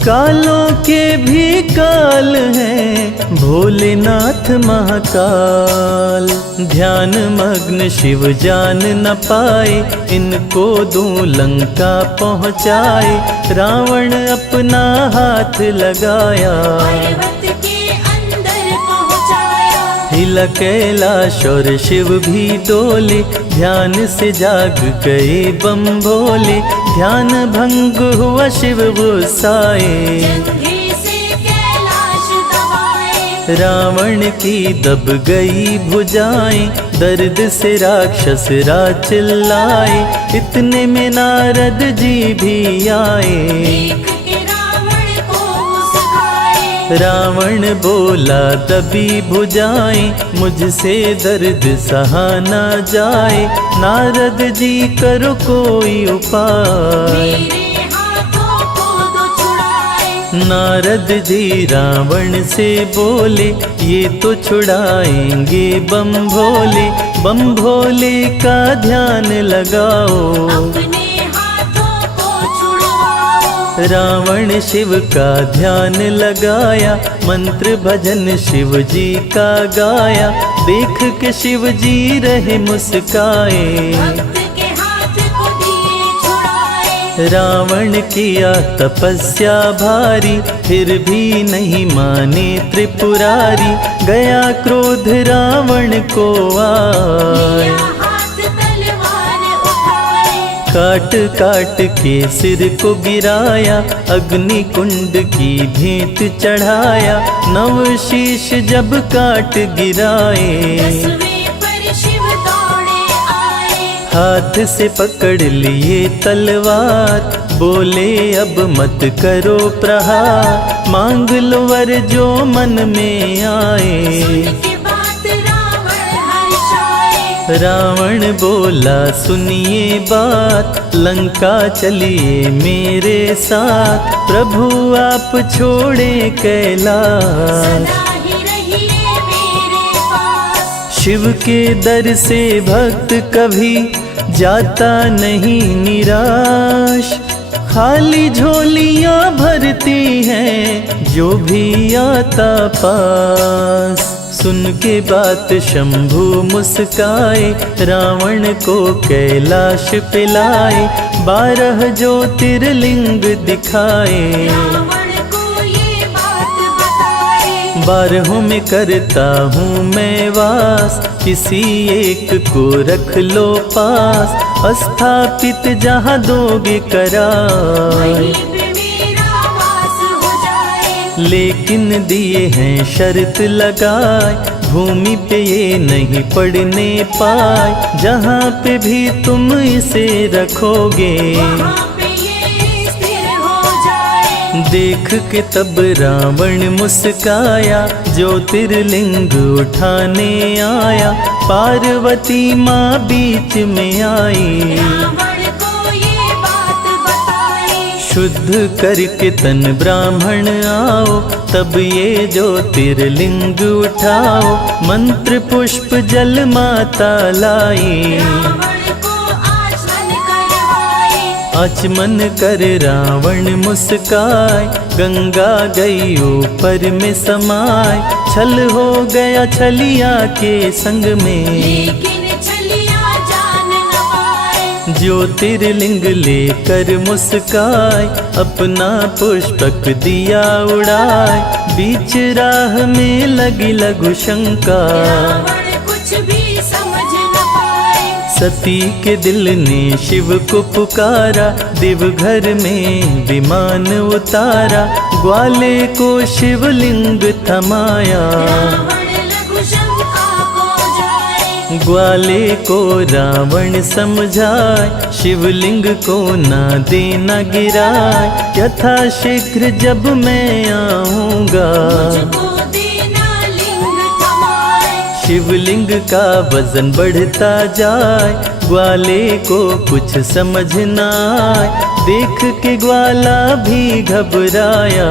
कालों के भी काल हैं भोलेनाथ महाकाल। ध्यान मग्न शिव जान न पाए, इनको दो लंका पहुँचाए, रावण अपना हाथ लगाया। पर्वत के अंदर पहुंचाया। हिला कैलाश और शिव भी डोले, ध्यान से जाग गए बम भोले, ध्यान भंग हुआ शिव गुस्साए। जंघे से कैलाश दबाए। रावण की दब गई भुजाएं, दर्द से राक्षस राज चिल्लाए, इतने में नारद जी भी आए। देख के रावण को मुस्काए। रावण बोला दबी भुजाएं, मुझसे दर्द सहा न जाए, नारद जी करो कोई उपाय। मेरे हाथों को दो छुड़ाए। नारद जी रावण से बोले, ये तो छुड़ाएंगे बम भोले, बम भोले का ध्यान लगाओ। अपने हाथों को छुड़वाओ। रावण शिव का ध्यान लगाया, मंत्र भजन शिव जी का गाया, देख के शिव जी रहे मुस्काए। भक्त के हाथ को दिए छुड़ाए। रावण किया तपस्या भारी, फिर भी नहीं माने त्रिपुरारी, गया क्रोध रावण को आए। लिया हाथ तलवार उठाए। काट काट के सिर को गिराया, अग्नि कुंड की भेंट चढ़ाया, नव शीश जब काट गिराए। 10वें पर शिव दौड़े आए। हाथ से पकड़ लिए तलवार, बोले अब मत करो प्रहार, मांग लो वर जो मन में आए। सुन के बात रावण हर्षाए। रावण बोला सुनिए बात, लंका चलिए मेरे साथ, प्रभु आप छोड़े कैलाश। सदा ही रहिए मेरे पास। शिव के दर से भक्त कभी जाता नहीं निराश, खाली झोलियां भरती हैं जो भी आता पास। सुन के बात शंभु मुस्काए, रावण को कैलाश पे लाए, 12 ज्योतिर्लिंग दिखाए। रावण को ये बात बताए। बारहों में करता हूँ मैं वास, किसी एक को रख लो पास, स्थापित जहाँ दोगे करार। वहीं पे मेरा वास हो जाए। लेकिन दिए हैं शर्त लगाए, भूमि पे ये नहीं पड़ने पाए, जहाँ पे भी तुम इसे रखोगे। वहाँ पे ये स्थिर हो जाए। देख के तब रावण मुस्काया, ज्योतिर्लिंग उठाने आया, पार्वती माँ बीच में आई। रावण को ये बात बताई। शुद्ध करके तन ब्राह्मण आओ, तब ये ज्योतिर्लिंग उठाओ, मंत्र पुष्प जल माता लाई। रावण को आचमन करवाए। आचमन कर रावण मुस्काए, गंगा गई ऊपर में समाए, छल हो गया छलिया के संग में। लेकिन छलिया जान न पाए। ज्योतिर्लिंग लेकर मुस्काए, अपना पुष्पक दिया उड़ाए, बीच राह में लगी लघु शंका। रावण कुछ भी समझ न पाए। सती के दिल ने शिव को पुकारा, देवघर में विमान उतारा, ग्वाले को शिवलिंग थमाया। रावण लघु शंका को जाए। ग्वाले को रावण समझाए, शिवलिंग को ना देना गिराए, यथा शीघ्र जब मैं आऊँगा, मुझको देना लिंग थमाए। शिवलिंग का वजन बढ़ता जाए, ग्वाले को कुछ समझ ना आए, देख के ग्वाला भी घबराया।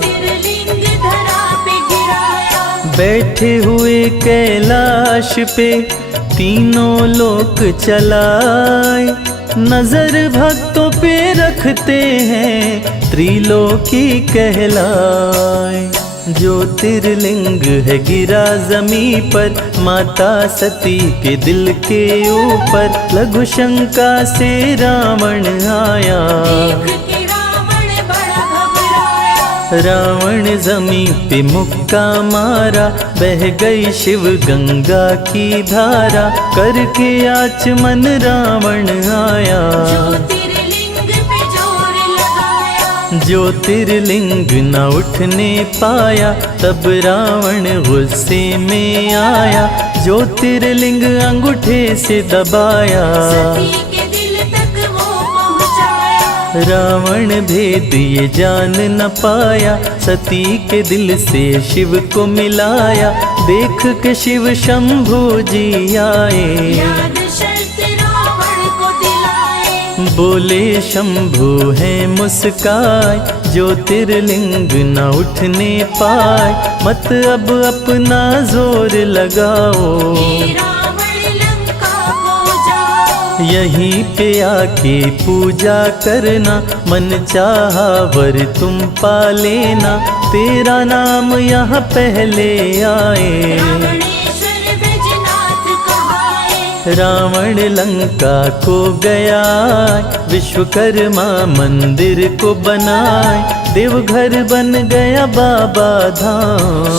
ज्योतिर्लिंग धरा पे गिराया। बैठे हुए कैलाश पे तीनों लोक चलाए, नजर भक्तों पे रखते हैं, त्रिलोकी कहलाए। ज्योतिर्लिंग है गिरा जमी पर, माता सती के दिल के ऊपर, लघु शंका से रावण आया। देख के रावण बड़ा घबराया। रावण जमी पे मुक्का मारा, बह गई शिव गंगा की धारा, करके आचमन रावण आया। ज्योतिर्लिंग पे जोर लगाया। ज्योतिर्लिंग न उठने पाया, तब रावण गुस्से में आया, ज्योतिर्लिंग अंगूठे से दबाया। सती के दिल तक वो पहुँचाया। रावण भेद ये जान न पाया, सती के दिल से शिव को मिलाया, देख के शिव शंभु जी आए। याद शर्त रावण को दिलाए। बोले शंभु है मुस्काए, ज्योतिर्लिंग न उठने पाए, मत अब अपना जोर लगाओ, हे रावण लंका को जाओ। यहीं पे आके पूजा करना, मन चाहा वर तुम पा लेना, तेरा नाम यहाँ पहले आए। रावणेश्वर बैजनाथ कहाए। रावण लंका को गया, विश्वकर्मा मंदिर को बनाए, देवघर बन गया बाबा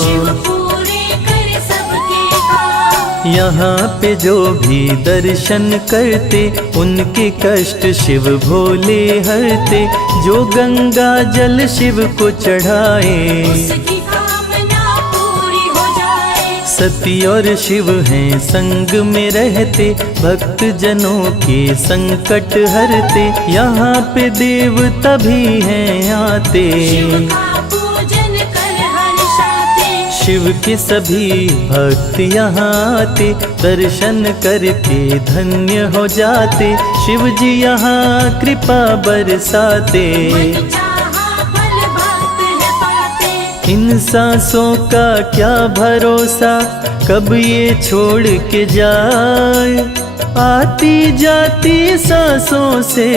शिव धाम। पूरे कर सबके काम। यहाँ पे जो भी दर्शन करते, उनके कष्ट शिव भोले हरते, जो गंगा जल शिव को चढ़ाए, उसकी कामना पूरी हो जाए। सती और शिव हैं संग में रहते, भक्त जनों के संकट हरते, यहाँ पे देवता भी हैं आते। शिव का पूजन कर हर्षाते। शिव के सभी भक्त यहाँ आते, दर्शन करके धन्य हो जाते, शिव जी यहाँ कृपा बरसाते। मन चाहा फल भक्त है पाते। इन सांसों का क्या भरोसा, कब ये छोड़ के जाए, आती जाती सांसों से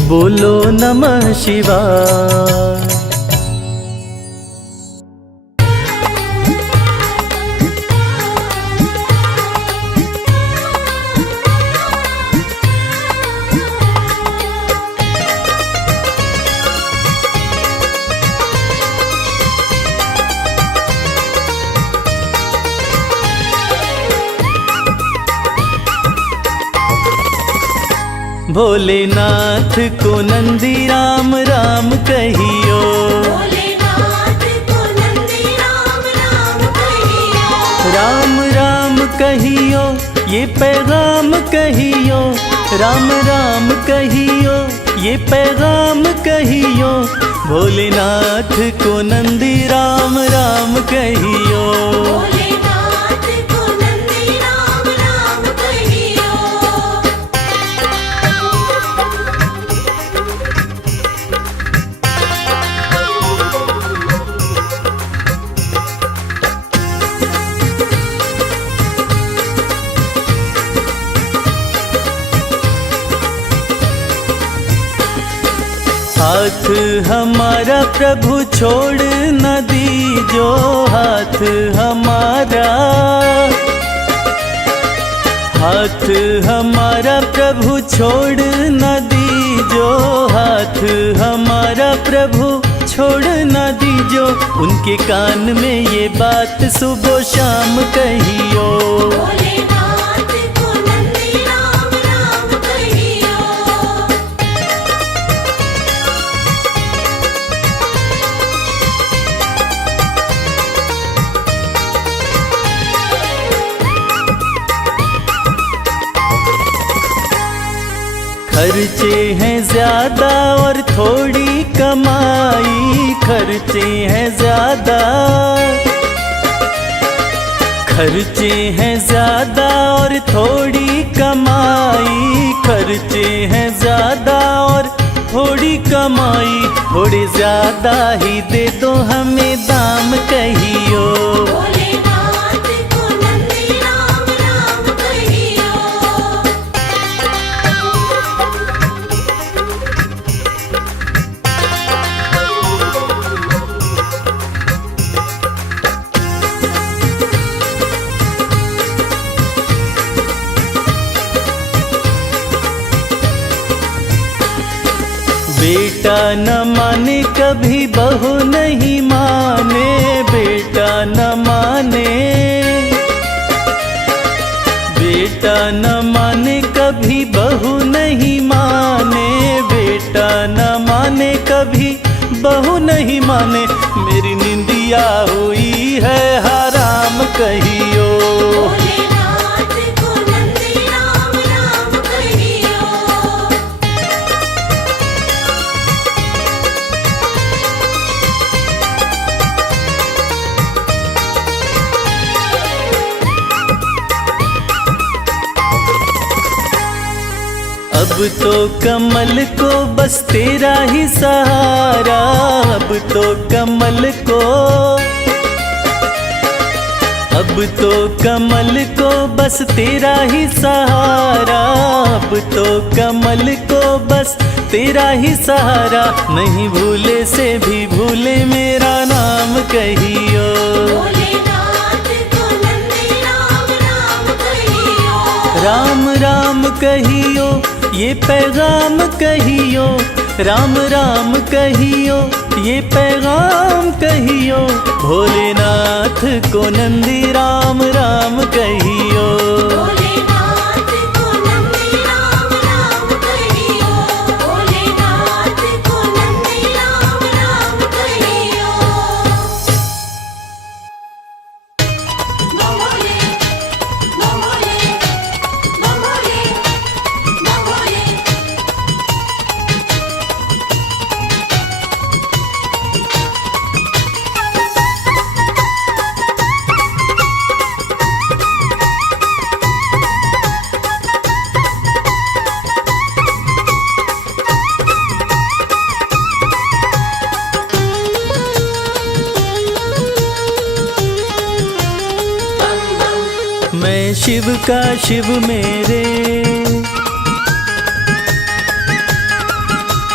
बोलो नमः शिवाय। भोलेनाथ को नंदी राम राम कहियो। भोलेनाथ को नंदी राम राम कहियो। राम राम कहियो ये पैगाम कहियो, राम राम कहियो ये पैगाम कहियो, भोलेनाथ को नंदी राम राम कहियो। भोलेनाथ को नंदी राम राम कहियो। हाथ हमारा प्रभु छोड़ न दीजो, हाथ हमारा, हाथ हमारा प्रभु छोड़ न दीजो, हाथ हमारा प्रभु छोड़ न दीजो, उनके कान में ये बात सुबह शाम कहियो। भोलेनाथ को नंदी राम राम कहियो। खर्चे हैं ज्यादा और थोड़ी कमाई, खर्चे हैं ज्यादा, खर्चे हैं ज्यादा और थोड़ी कमाई, खर्चे हैं ज्यादा और थोड़ी कमाई, थोड़े ज्यादा ही दे दो हमें दाम कहियो। भोलेनाथ को नंदी राम राम कहियो। बेटा न माने कभी बहू नहीं माने, बेटा न माने, बेटा न माने कभी बहू नहीं माने, बेटा न माने कभी बहू नहीं माने, मेरी निंदिया हुई है हराम कहियो। भोलेनाथ को नंदी राम राम कहियो। अब तो कमल को बस तेरा ही सहारा, अब तो कमल को, अब तो कमल को बस तेरा ही सहारा, अब तो कमल को बस तेरा ही सहारा, नहीं भूले से भी भूले मेरा नाम कहियो। भोलेनाथ को नंदी राम राम कहियो। राम राम कहियो ये पैगाम कहियो, राम राम कहियो ये पैगाम कहियो, भोलेनाथ को नंदी राम राम कहियो। भोलेनाथ को नंदी राम राम कहियो। भोलेनाथ को नंदी राम राम कहियो। मंगोले मंगोले मंगोले मंगोले। मैं शिव का शिव मेरे,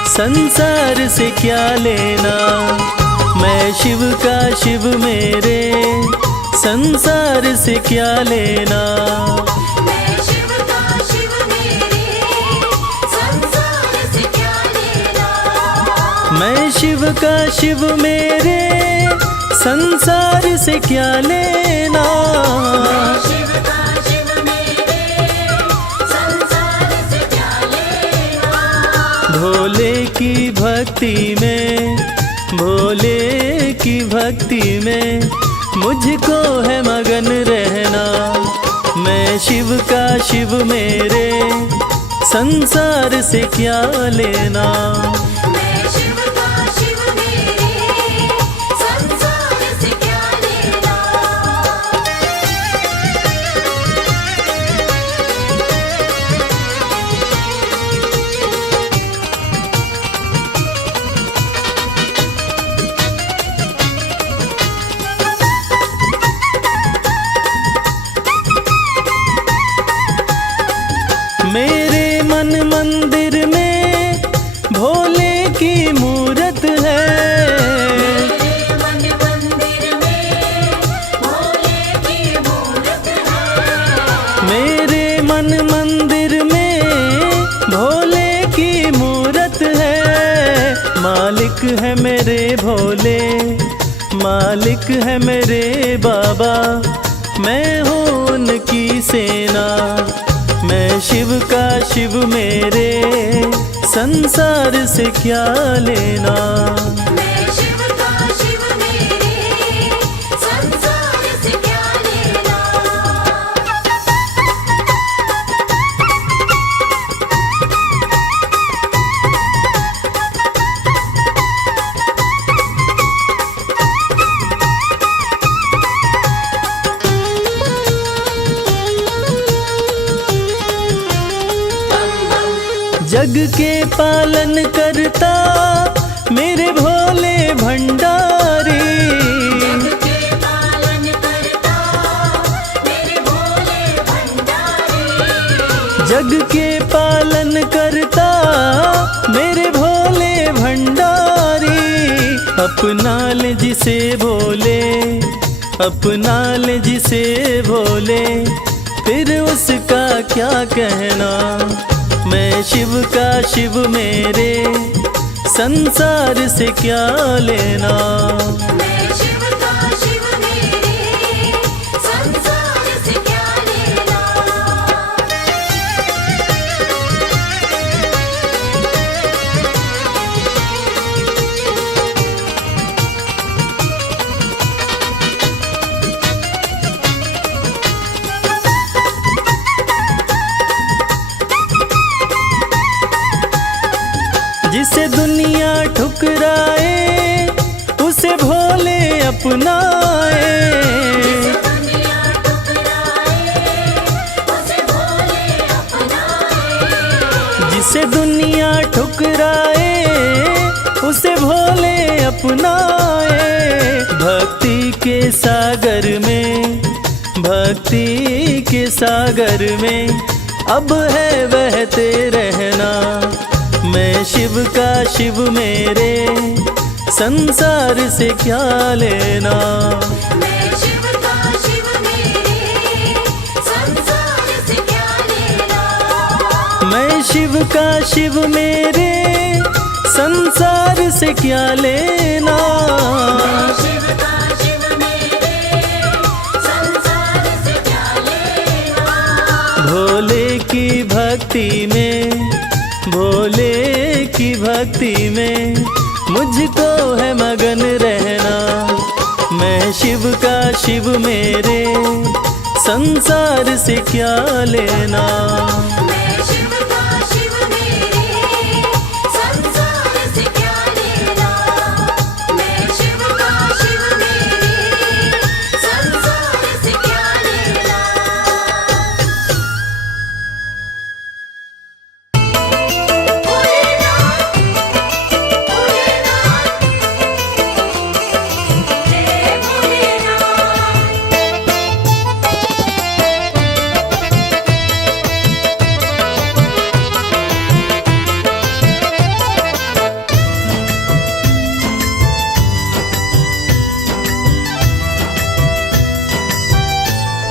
संसार से क्या लेना, मैं शिव का शिव मेरे, संसार से क्या लेना। मैं शिव का शिव मेरे, संसार से क्या लेना। मैं शिव का शिव मेरे, संसार से क्या लेना। शिव का शिव मेरे, संसार से क्या लेना। भक्ति में मुझको है मगन रहना। मैं शिव का शिव मेरे संसार से क्या लेना। मैं शिव का शिव मेरे संसार से क्या लेना। मेरे मन मंदिर में भोले की मूरत है। मेरे मन मंदिर में भोले की मूरत है। मेरे मन मंदिर में भोले की मूरत है। मालिक है मेरे भोले, मालिक है मेरे बाबा, मैं हूँ उनकी सेना। मैं शिव का शिव मेरे संसार से क्या लेना। मैं शिव का शिव मेरे संसार से क्या लेना। जग के पालन करता मेरे भोले भंडारी। जग के पालन करता मेरे भोले भंडारी। जग के पालन करता मेरे भोले भंडारी। अपना ले जिसे भोले, अपना ले जिसे भोले, फिर उसका क्या कहना। मैं शिव का शिव मेरे संसार से क्या लेना। मैं शिव का शिव मेरे संसार से क्या लेना। जिसे दुनिया ठुकराए उसे भोले अपनाए। दुनिया ठुकराए उसे भोले अपनाए। जिसे दुनिया ठुकराए उसे भोले अपनाए। भक्ति के सागर में, भक्ति के सागर में अब है बहते रहना। मैं शिव का शिव मेरे संसार से क्या लेना। मैं शिव का शिव मेरे संसार से क्या लेना। मैं शिव का शिव मेरे संसार से क्या लेना। मैं शिव का शिव मेरे संसार से क्या लेना। भोले की भक्ति में, भोले की भक्ति में मुझको है मगन रहना। मैं शिव का शिव मेरे संसार से क्या लेना। मैं शिव का शिव मेरे संसार से क्या लेना। मैं शिव का शिव मेरे संसार से क्या लेना। भोलेनाथ भोलेनाथ जय भोलेनाथ।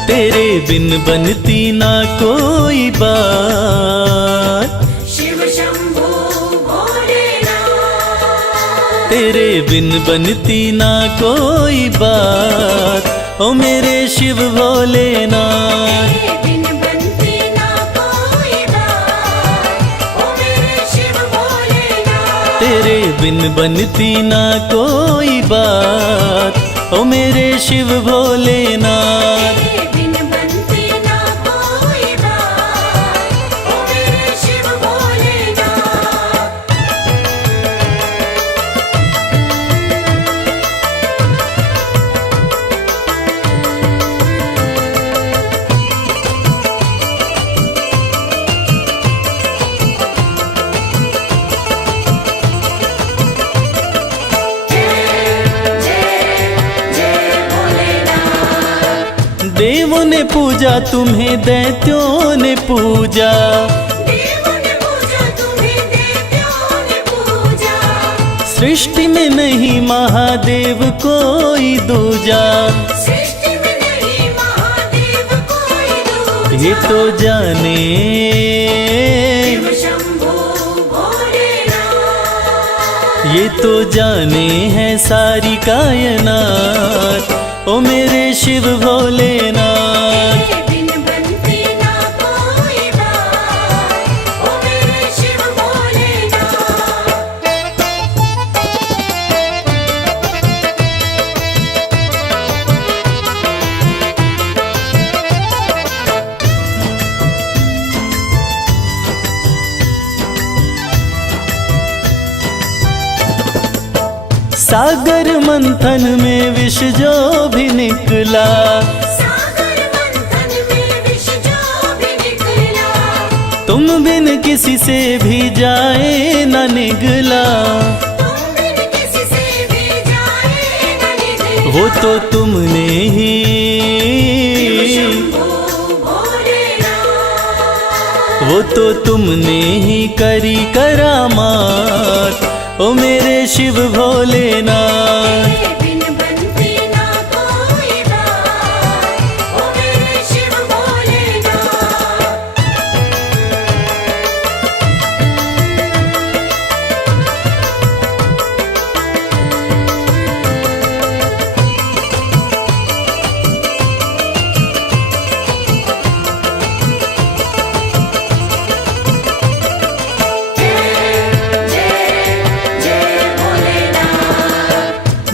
तेरे बिन बनती ना कोई बात। शिव शंभू भोलेनाथ। तेरे बिन बनती ना कोई बात। ओ मेरे शिव भोलेनाथ। तेरे बिन बनती ना कोई बात। ओ मेरे शिव भोलेनाथ। तेरे बिन बिन बनती ना कोई बात, ओ मेरे शिव भोलेनाथ। तेरे बिन बनती ना कोई बात, ओ मेरे शिव भोलेनाथ। देवों ने पूजा तुम्हें, दैत्यों ने पूजा, देवों ने पूजा तुम्हें, दैत्यों ने पूजा। सृष्टि में नहीं महादेव कोई दूजा। सृष्टि में नहीं महादेव कोई दूजा। ये तो जाने शिव शंभो भोलेनाथ। ये तो जाने है सारी कायनात, ओ मेरे शिव भोलेनाथ। तेरे बिन बनती ना कोई बात, ओ मेरे शिव भोलेनाथ। सागर मंथन में विष जो भी निकला, सागर मंथन में विष जो भी निकला। तुम बिन किसी से भी जाए न निगला। तुम बिन किसी से भी जाए न निकला। वो तो तुमने ही, शंभो भोलेनाथ। वो तो तुमने ही करी करामात, ओ मेरे शिव भोलेनाथ। तेरे बिन बनती ना कोई बात, ओ मेरे शिव भोलेनाथ।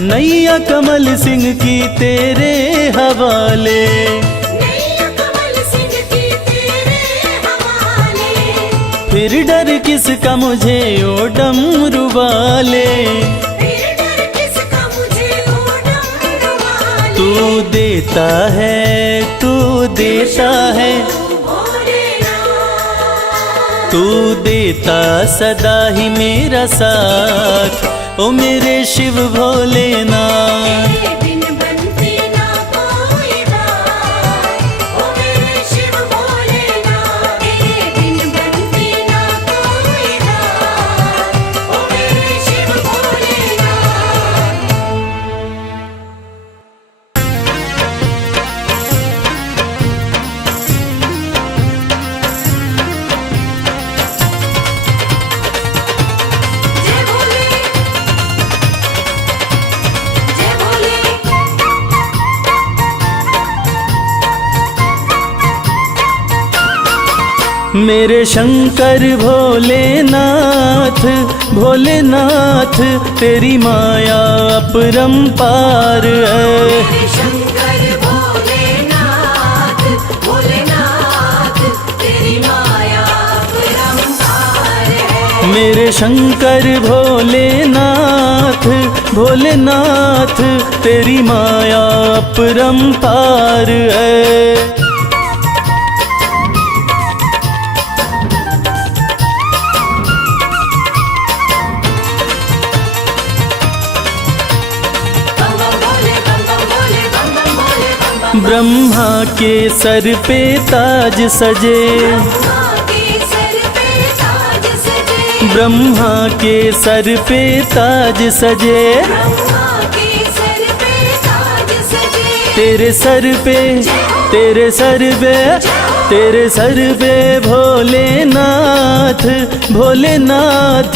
नैया कमल सिंह की तेरे हवाले, नैया कमल सिंह की तेरे हवाले। फिर डर किसका मुझे ओ डमरू वाले। फिर डर किसका मुझे ओ डमरू वाले। तू देता है, तू देता है, भोलेनाथ। तू देता सदा ही मेरा साथ, ओ मेरे शिव भोलेनाथ। तेरे बिन बनती ना कोई बात, ओ मेरे शिव भोलेनाथ। तेरे बिन बनती ना कोई बात, ओ मेरे शिव भोलेनाथ। जय भोले, जय भोले। मेरे शंकर भोलेनाथ, भोलेनाथ तेरी माया अपरंपार है। मेरे शंकर भोलेनाथ, भोलेनाथ तेरी माया अपरंपार है। मेरे शंकर भोलेनाथ, भोलेनाथ तेरी माया अपरंपार है। बम बम भोले, बम बम भोले, बम बम भोले, बम बम। ब्रह्मा के सर पे ताज सजे, ब्रह्मा के सर पे ताज सजे। ब्रह्मा के सर पे ताज सजे। ब्रह्मा के सर पे ताज सजे। तेरे सर पे, तेरे सर पे, तेरे सर पे भोलेनाथ, भोलेनाथ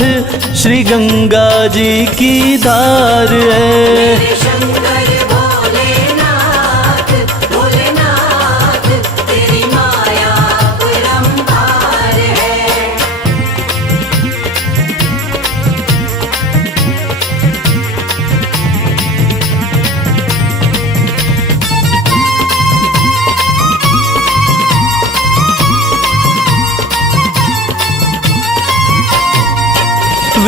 श्री गंगा जी की धार है। मेरे शंकर भोलेनाथ, भोलेनाथ तेरी माया अपरंपार है।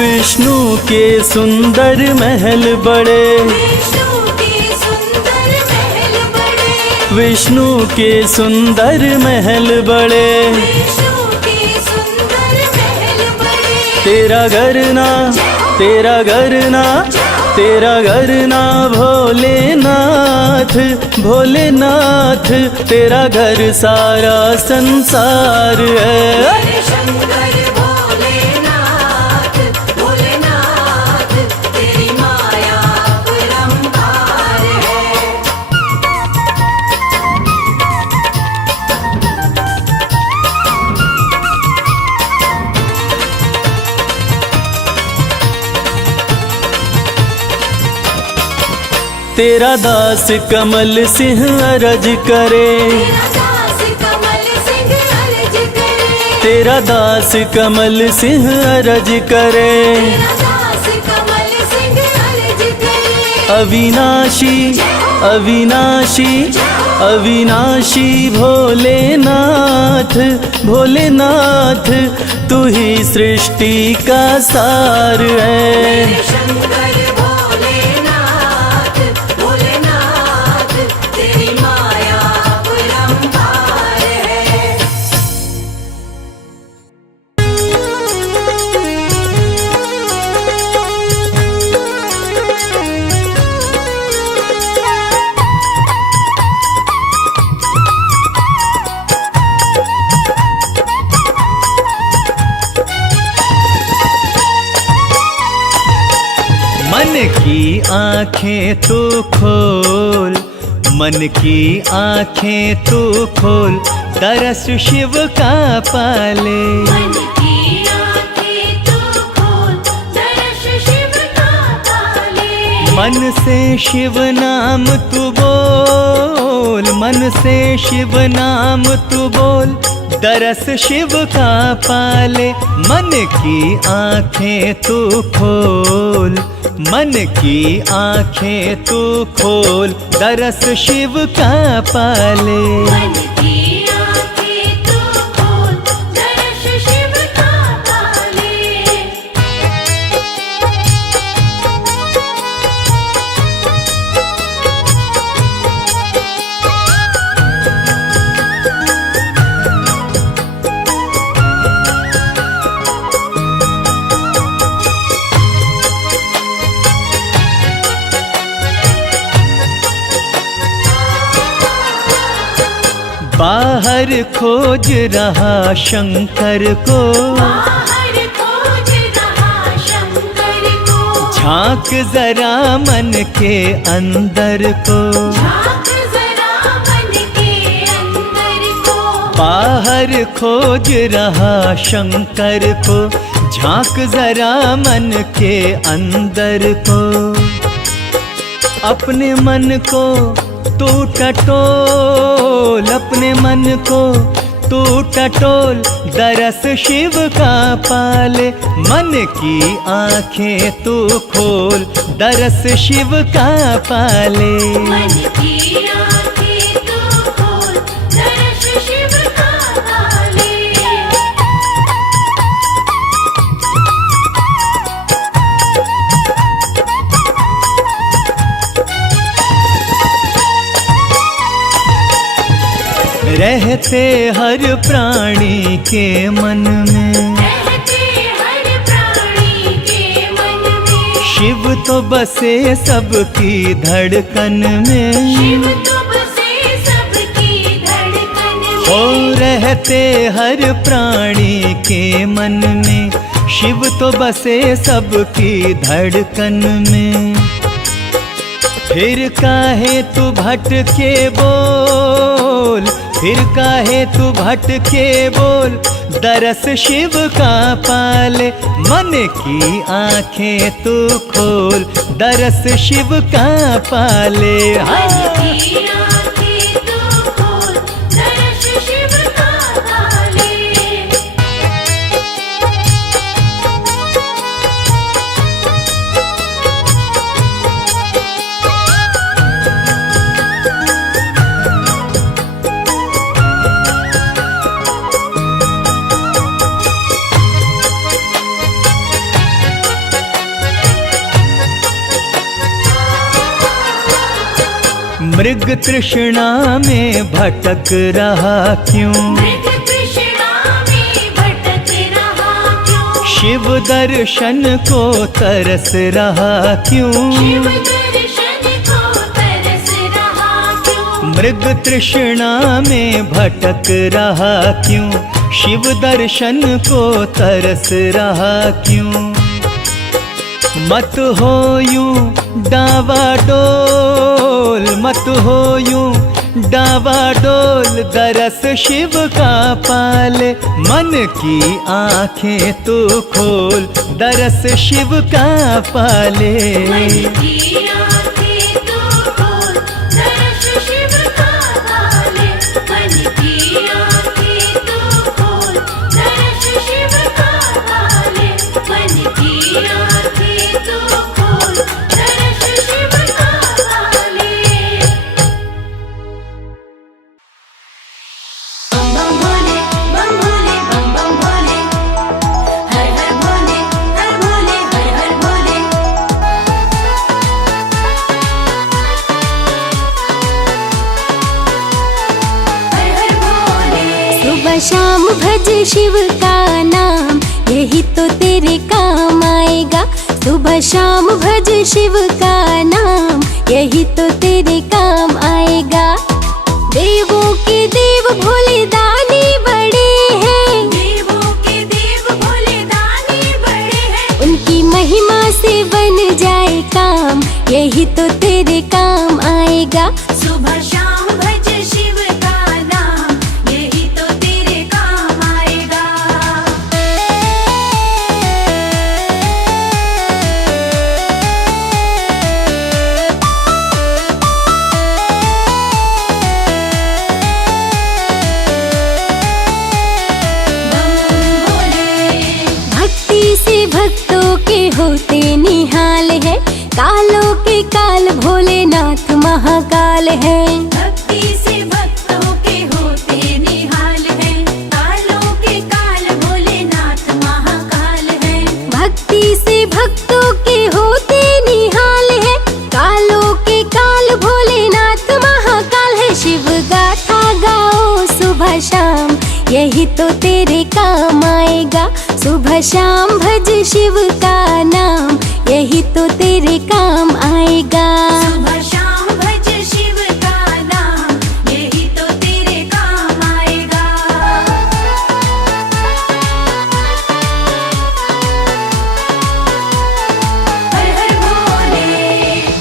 विष्णु के सुंदर महल बड़े, विष्णु के सुंदर महल बड़े, विष्णु के सुंदर महल बड़े, विष्णु के सुंदर महल बड़े। तेरा घर ना, तेरा घर ना, तेरा घर ना भोलेनाथ, भोलेनाथ, तेरा घर सारा संसार है। तेरे शंकर भोलेनाथ, भोलेनाथ, तेरी माया अपरंपार है। तेरा दास कमल सिंह अरज करे, तेरा दास कमल सिंह अर्ज करे, तेरा दास कमल सिंह अरज करे, तेरा दास कमल सिंह अर्ज करे। अविनाशी, अविनाशी, अविनाशी भोलेनाथ, भोलेनाथ, तू ही सृष्टि का सार है। तेरे शंकर भोलेनाथ, भोलेनाथ, तेरी माया अपरंपार है। मन की आंखें तू खोल, मन की आंखें तू खोल, तरस शिव का पाले। मन की आंखें तू खोल, दर्श शिव का पाले। मन से शिव नाम तू बोल, मन से शिव नाम तू बोल, दरस शिव का पाले। मन की आंखें तू खोल, मन की आंखें तू खोल, दरस शिव का पाले। मन की आंखें तू खोल, दर्श शिव का पाले। बाहर खोज रहा शंकर को, बाहर खोज रहा शंकर को, झांक जरा मन के अंदर को। झांक जरा मन के अंदर को। बाहर खोज रहा शंकर को, झांक जरा मन के अंदर को। अपने मन को तू टटोल, अपने मन को तू टटोल, दरस शिव का पाले। मन की आंखें तू खोल, दरस शिव का पाले। मन की आंखें तू खोल, दर्श शिव का पाले। रहते हर प्राणी के मन में, रहते हर प्राणी के मन में। शिव तो बसे सबकी धड़कन में। शिव तो बसे सबकी धड़कन में। हो रहते हर प्राणी के मन में, शिव तो बसे सबकी धड़कन में। फिर काहे तू भटके बोल, फिर काहे तू भटके बोल, दरस शिव का पाले। मन की आंखें तू खोल, दरस शिव का पाले। मन की आंखें तू खोल, दर्श शिव का पाले। मृग तृष्णा में भटक रहा क्यों, मृग तृष्णा में भटक रहा क्यों, शिव दर्शन को तरस रहा क्यों, शिव दर्शन को तरस रहा क्यों, मृग तृष्णा में भटक रहा क्यों, शिव दर्शन को तरस रहा क्यों। मत हो यूं डावाडोल, मत हो यूं डावाडोल, दरस शिव का पाले, मन की आंखें तू खोल, दरस शिव का पाले। मन की आंखें तू खोल, दरस शिव का पाले, मन की आंखें तू खोल, दरस शिव का पाले, मन की आंखें तू खोल, दरस शिव का पाले। बम बम भोले, बम बम भोले, हर हर भोले, हर भोले, हर हर भोले। हर हर भोले। सुबह शाम भज शिव का नाम, यही तो तेरे काम आएगा। सुबह शाम भज शिव का नाम, यही तो तेरे काम आएगा। देवों के देव भोले दानी बड़े हैं, देवों के देव भोले दानी बड़े हैं, उनकी महिमा से बन जाए काम, यही तो तेरे काम आएगा। सुबह शाम भज शिव का नाम, यही तो तेरे काम आएगा। बम भोले। भक्ति से भक्तों के होते निहाल है, कालों के काल भोलेनाथ महाकाल है। भक्ति से भक्तों के होते निहाल है, कालों के काल भोलेनाथ महाकाल है। भक्ति से भक्तों के होते निहाल है, कालों के काल भोलेनाथ महाकाल है। शिव गाथा गाओ सुबह शाम, यही तो तेरे काम आएगा। सुबह शाम भज शिव का नाम, यही तो तेरे काम आएगा। सुबह शाम भज शिव का नाम, यही तो तेरे काम आएगा। हर हर भोले।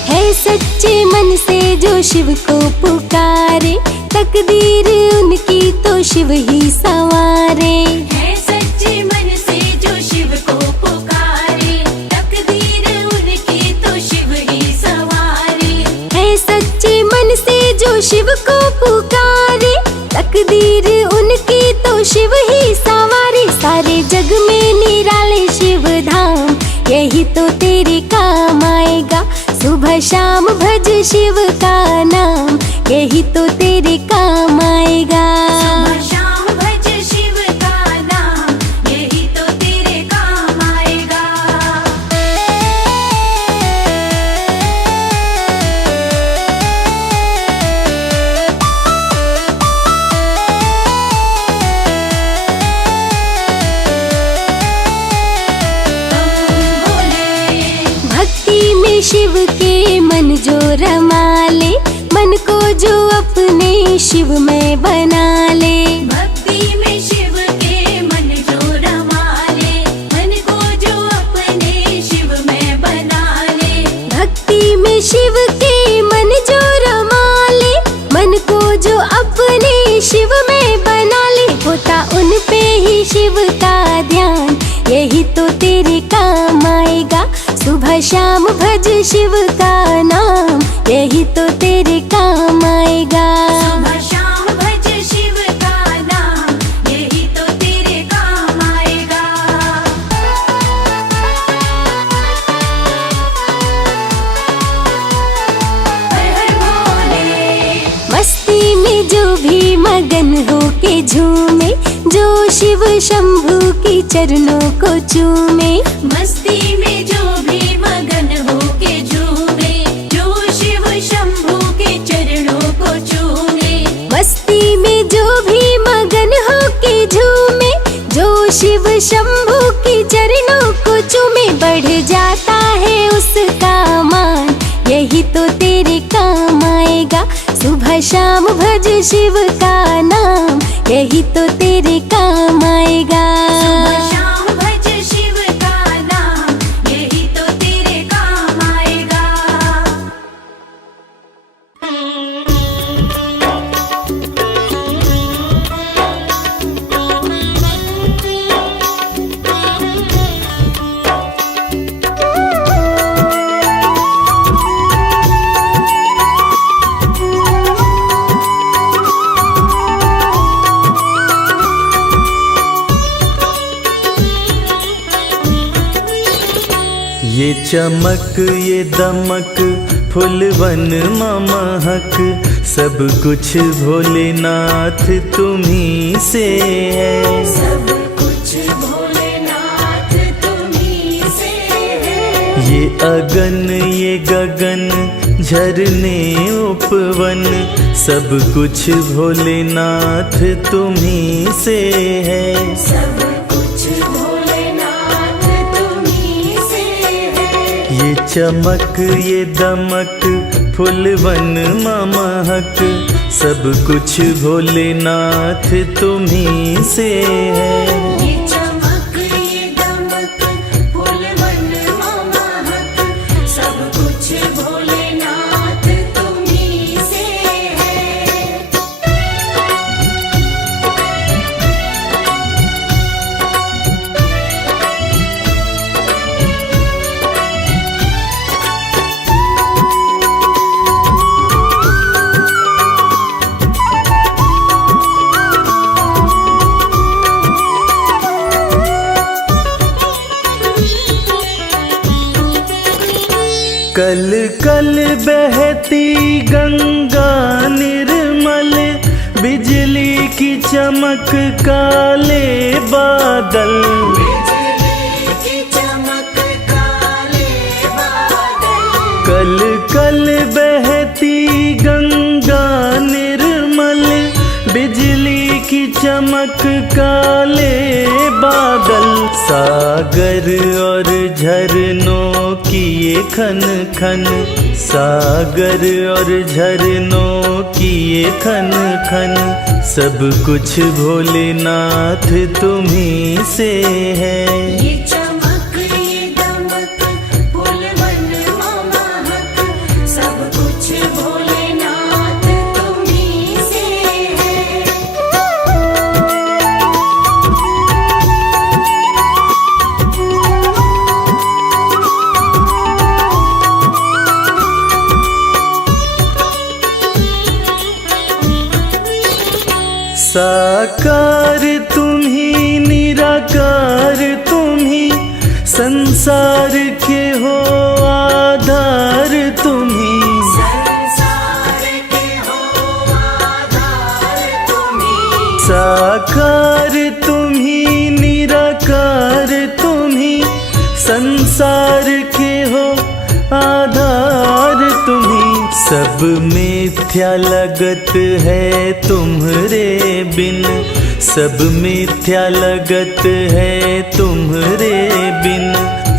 है सच्चे मन से जो शिव को पुकारे, तकदीर उनकी तो शिव ही संवारे। है सच्चे मन से जो शिव को पुकारे, तकदीर उनकी तो शिव ही संवारे। है सच्चे मन से जो शिव को पुकारे, तकदीर उनकी तो शिव ही संवारे। सारे जग में निराले शिव धाम, यही तो तेरे काम आएगा। सुबह शाम भज शिव का नाम, यही तो तेरे काम आएगा। सुबह शाम भज शिव का नाम, यही तो तेरे काम आएगा। बम भोले। भक्ति में शिव के मन जो रमा ले, मन को जो अपने शिव में बना ले। भक्ति में शिव के मन जो रमा ले, मन को जो अपने शिव में बना ले। भक्ति में शिव के मन जो रमा ले, मन को जो अपने शिव में बना ले। होता उन पे ही शिव का ध्यान, यही तो तेरे काम आएगा। सुबह शाम भज शिव का नाम, यही तो तेरे काम आएगा। सुबह शाम भज शिव का नाम, यही तो तेरे काम आएगा। हर हर भोले। मस्ती में जो भी मगन हो के झूमे, जो शिव शंभू की चरणों को चूमे। मस्ती में जो भी मगन हो के झूमे, जो शिव शंभू के चरणों को शंभू की चरणों को चूमे, बढ़ जाता है उसका मान, यही तो तेरे काम आएगा। सुबह शाम भज शिव का नाम, यही तो तेरे काम आएगा। सुबह शाम भज शिव का नाम, यही तो तेरे काम आएगा। ये चमक ये दमक फुलवन महक, सब कुछ भोलेनाथ तुम्ही से है। सब कुछ भोलेनाथ तुम्ही से है। ये अगन ये गगन झरने उपवन, सब कुछ भोलेनाथ तुम्ही से है। सब कुछ भोलेनाथ तुम्ही से है। ये चमक ये दमक फुलवन महक, सब कुछ भोलेनाथ तुम्ही से है। ये चमक ये दमक फूलवन महक, सब कुछ भोलेनाथ तुम्ही से है। कल कल बहती गंगा निर्मल, बिजली की चमक काले बादल। बिजली की चमक काले बादल। कल कल बहती गंगा निर्मल, बिजली की चमक काले बादल। सागर और झरनों की ये खन खन, सागर और झरनों की ये खन खन, सब कुछ भोलेनाथ तुम्ही से है। ये चमक ये दमक फूलवन महक, सब कुछ भोलेनाथ तुम्ही से है। साकार तुम्ही निराकार तुम्ही, संसार के हो आधार तुम्ही। संसार के हो आधार तुम्ही। साकार तुम्ही निराकार तुम्ही, संसार के हो आधार तुम्ही। सब मिथ्या लगत है तुम्हरे बिन, सब मिथ्या लगत है तुम्हरे बिन,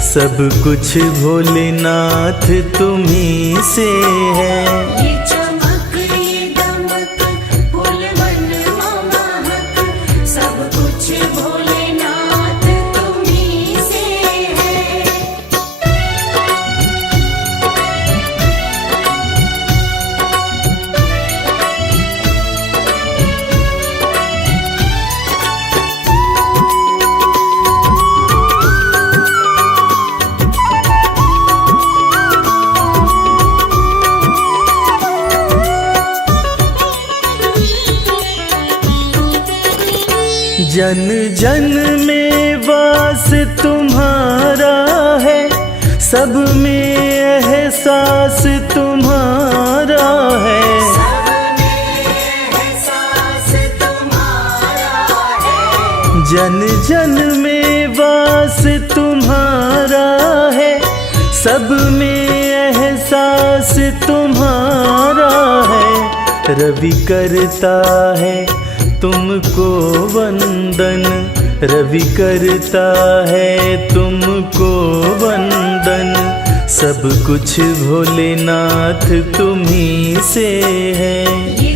सब कुछ भोलेनाथ तुम्ही से है। ये चमक ये दमक फूलवन महक, सब कुछ भोलेनाथ तुम्ही से है। जन जन में वास तुम्हारा है, सब में एहसास तुम्हारा है। सब में एहसास तुम्हारा है। जन जन में वास तुम्हारा है, सब में एहसास तुम्हारा है। रवि करता है तुमको वंदन, रवि करता है तुमको वंदन, सब कुछ भोलेनाथ तुम्ही से है। ये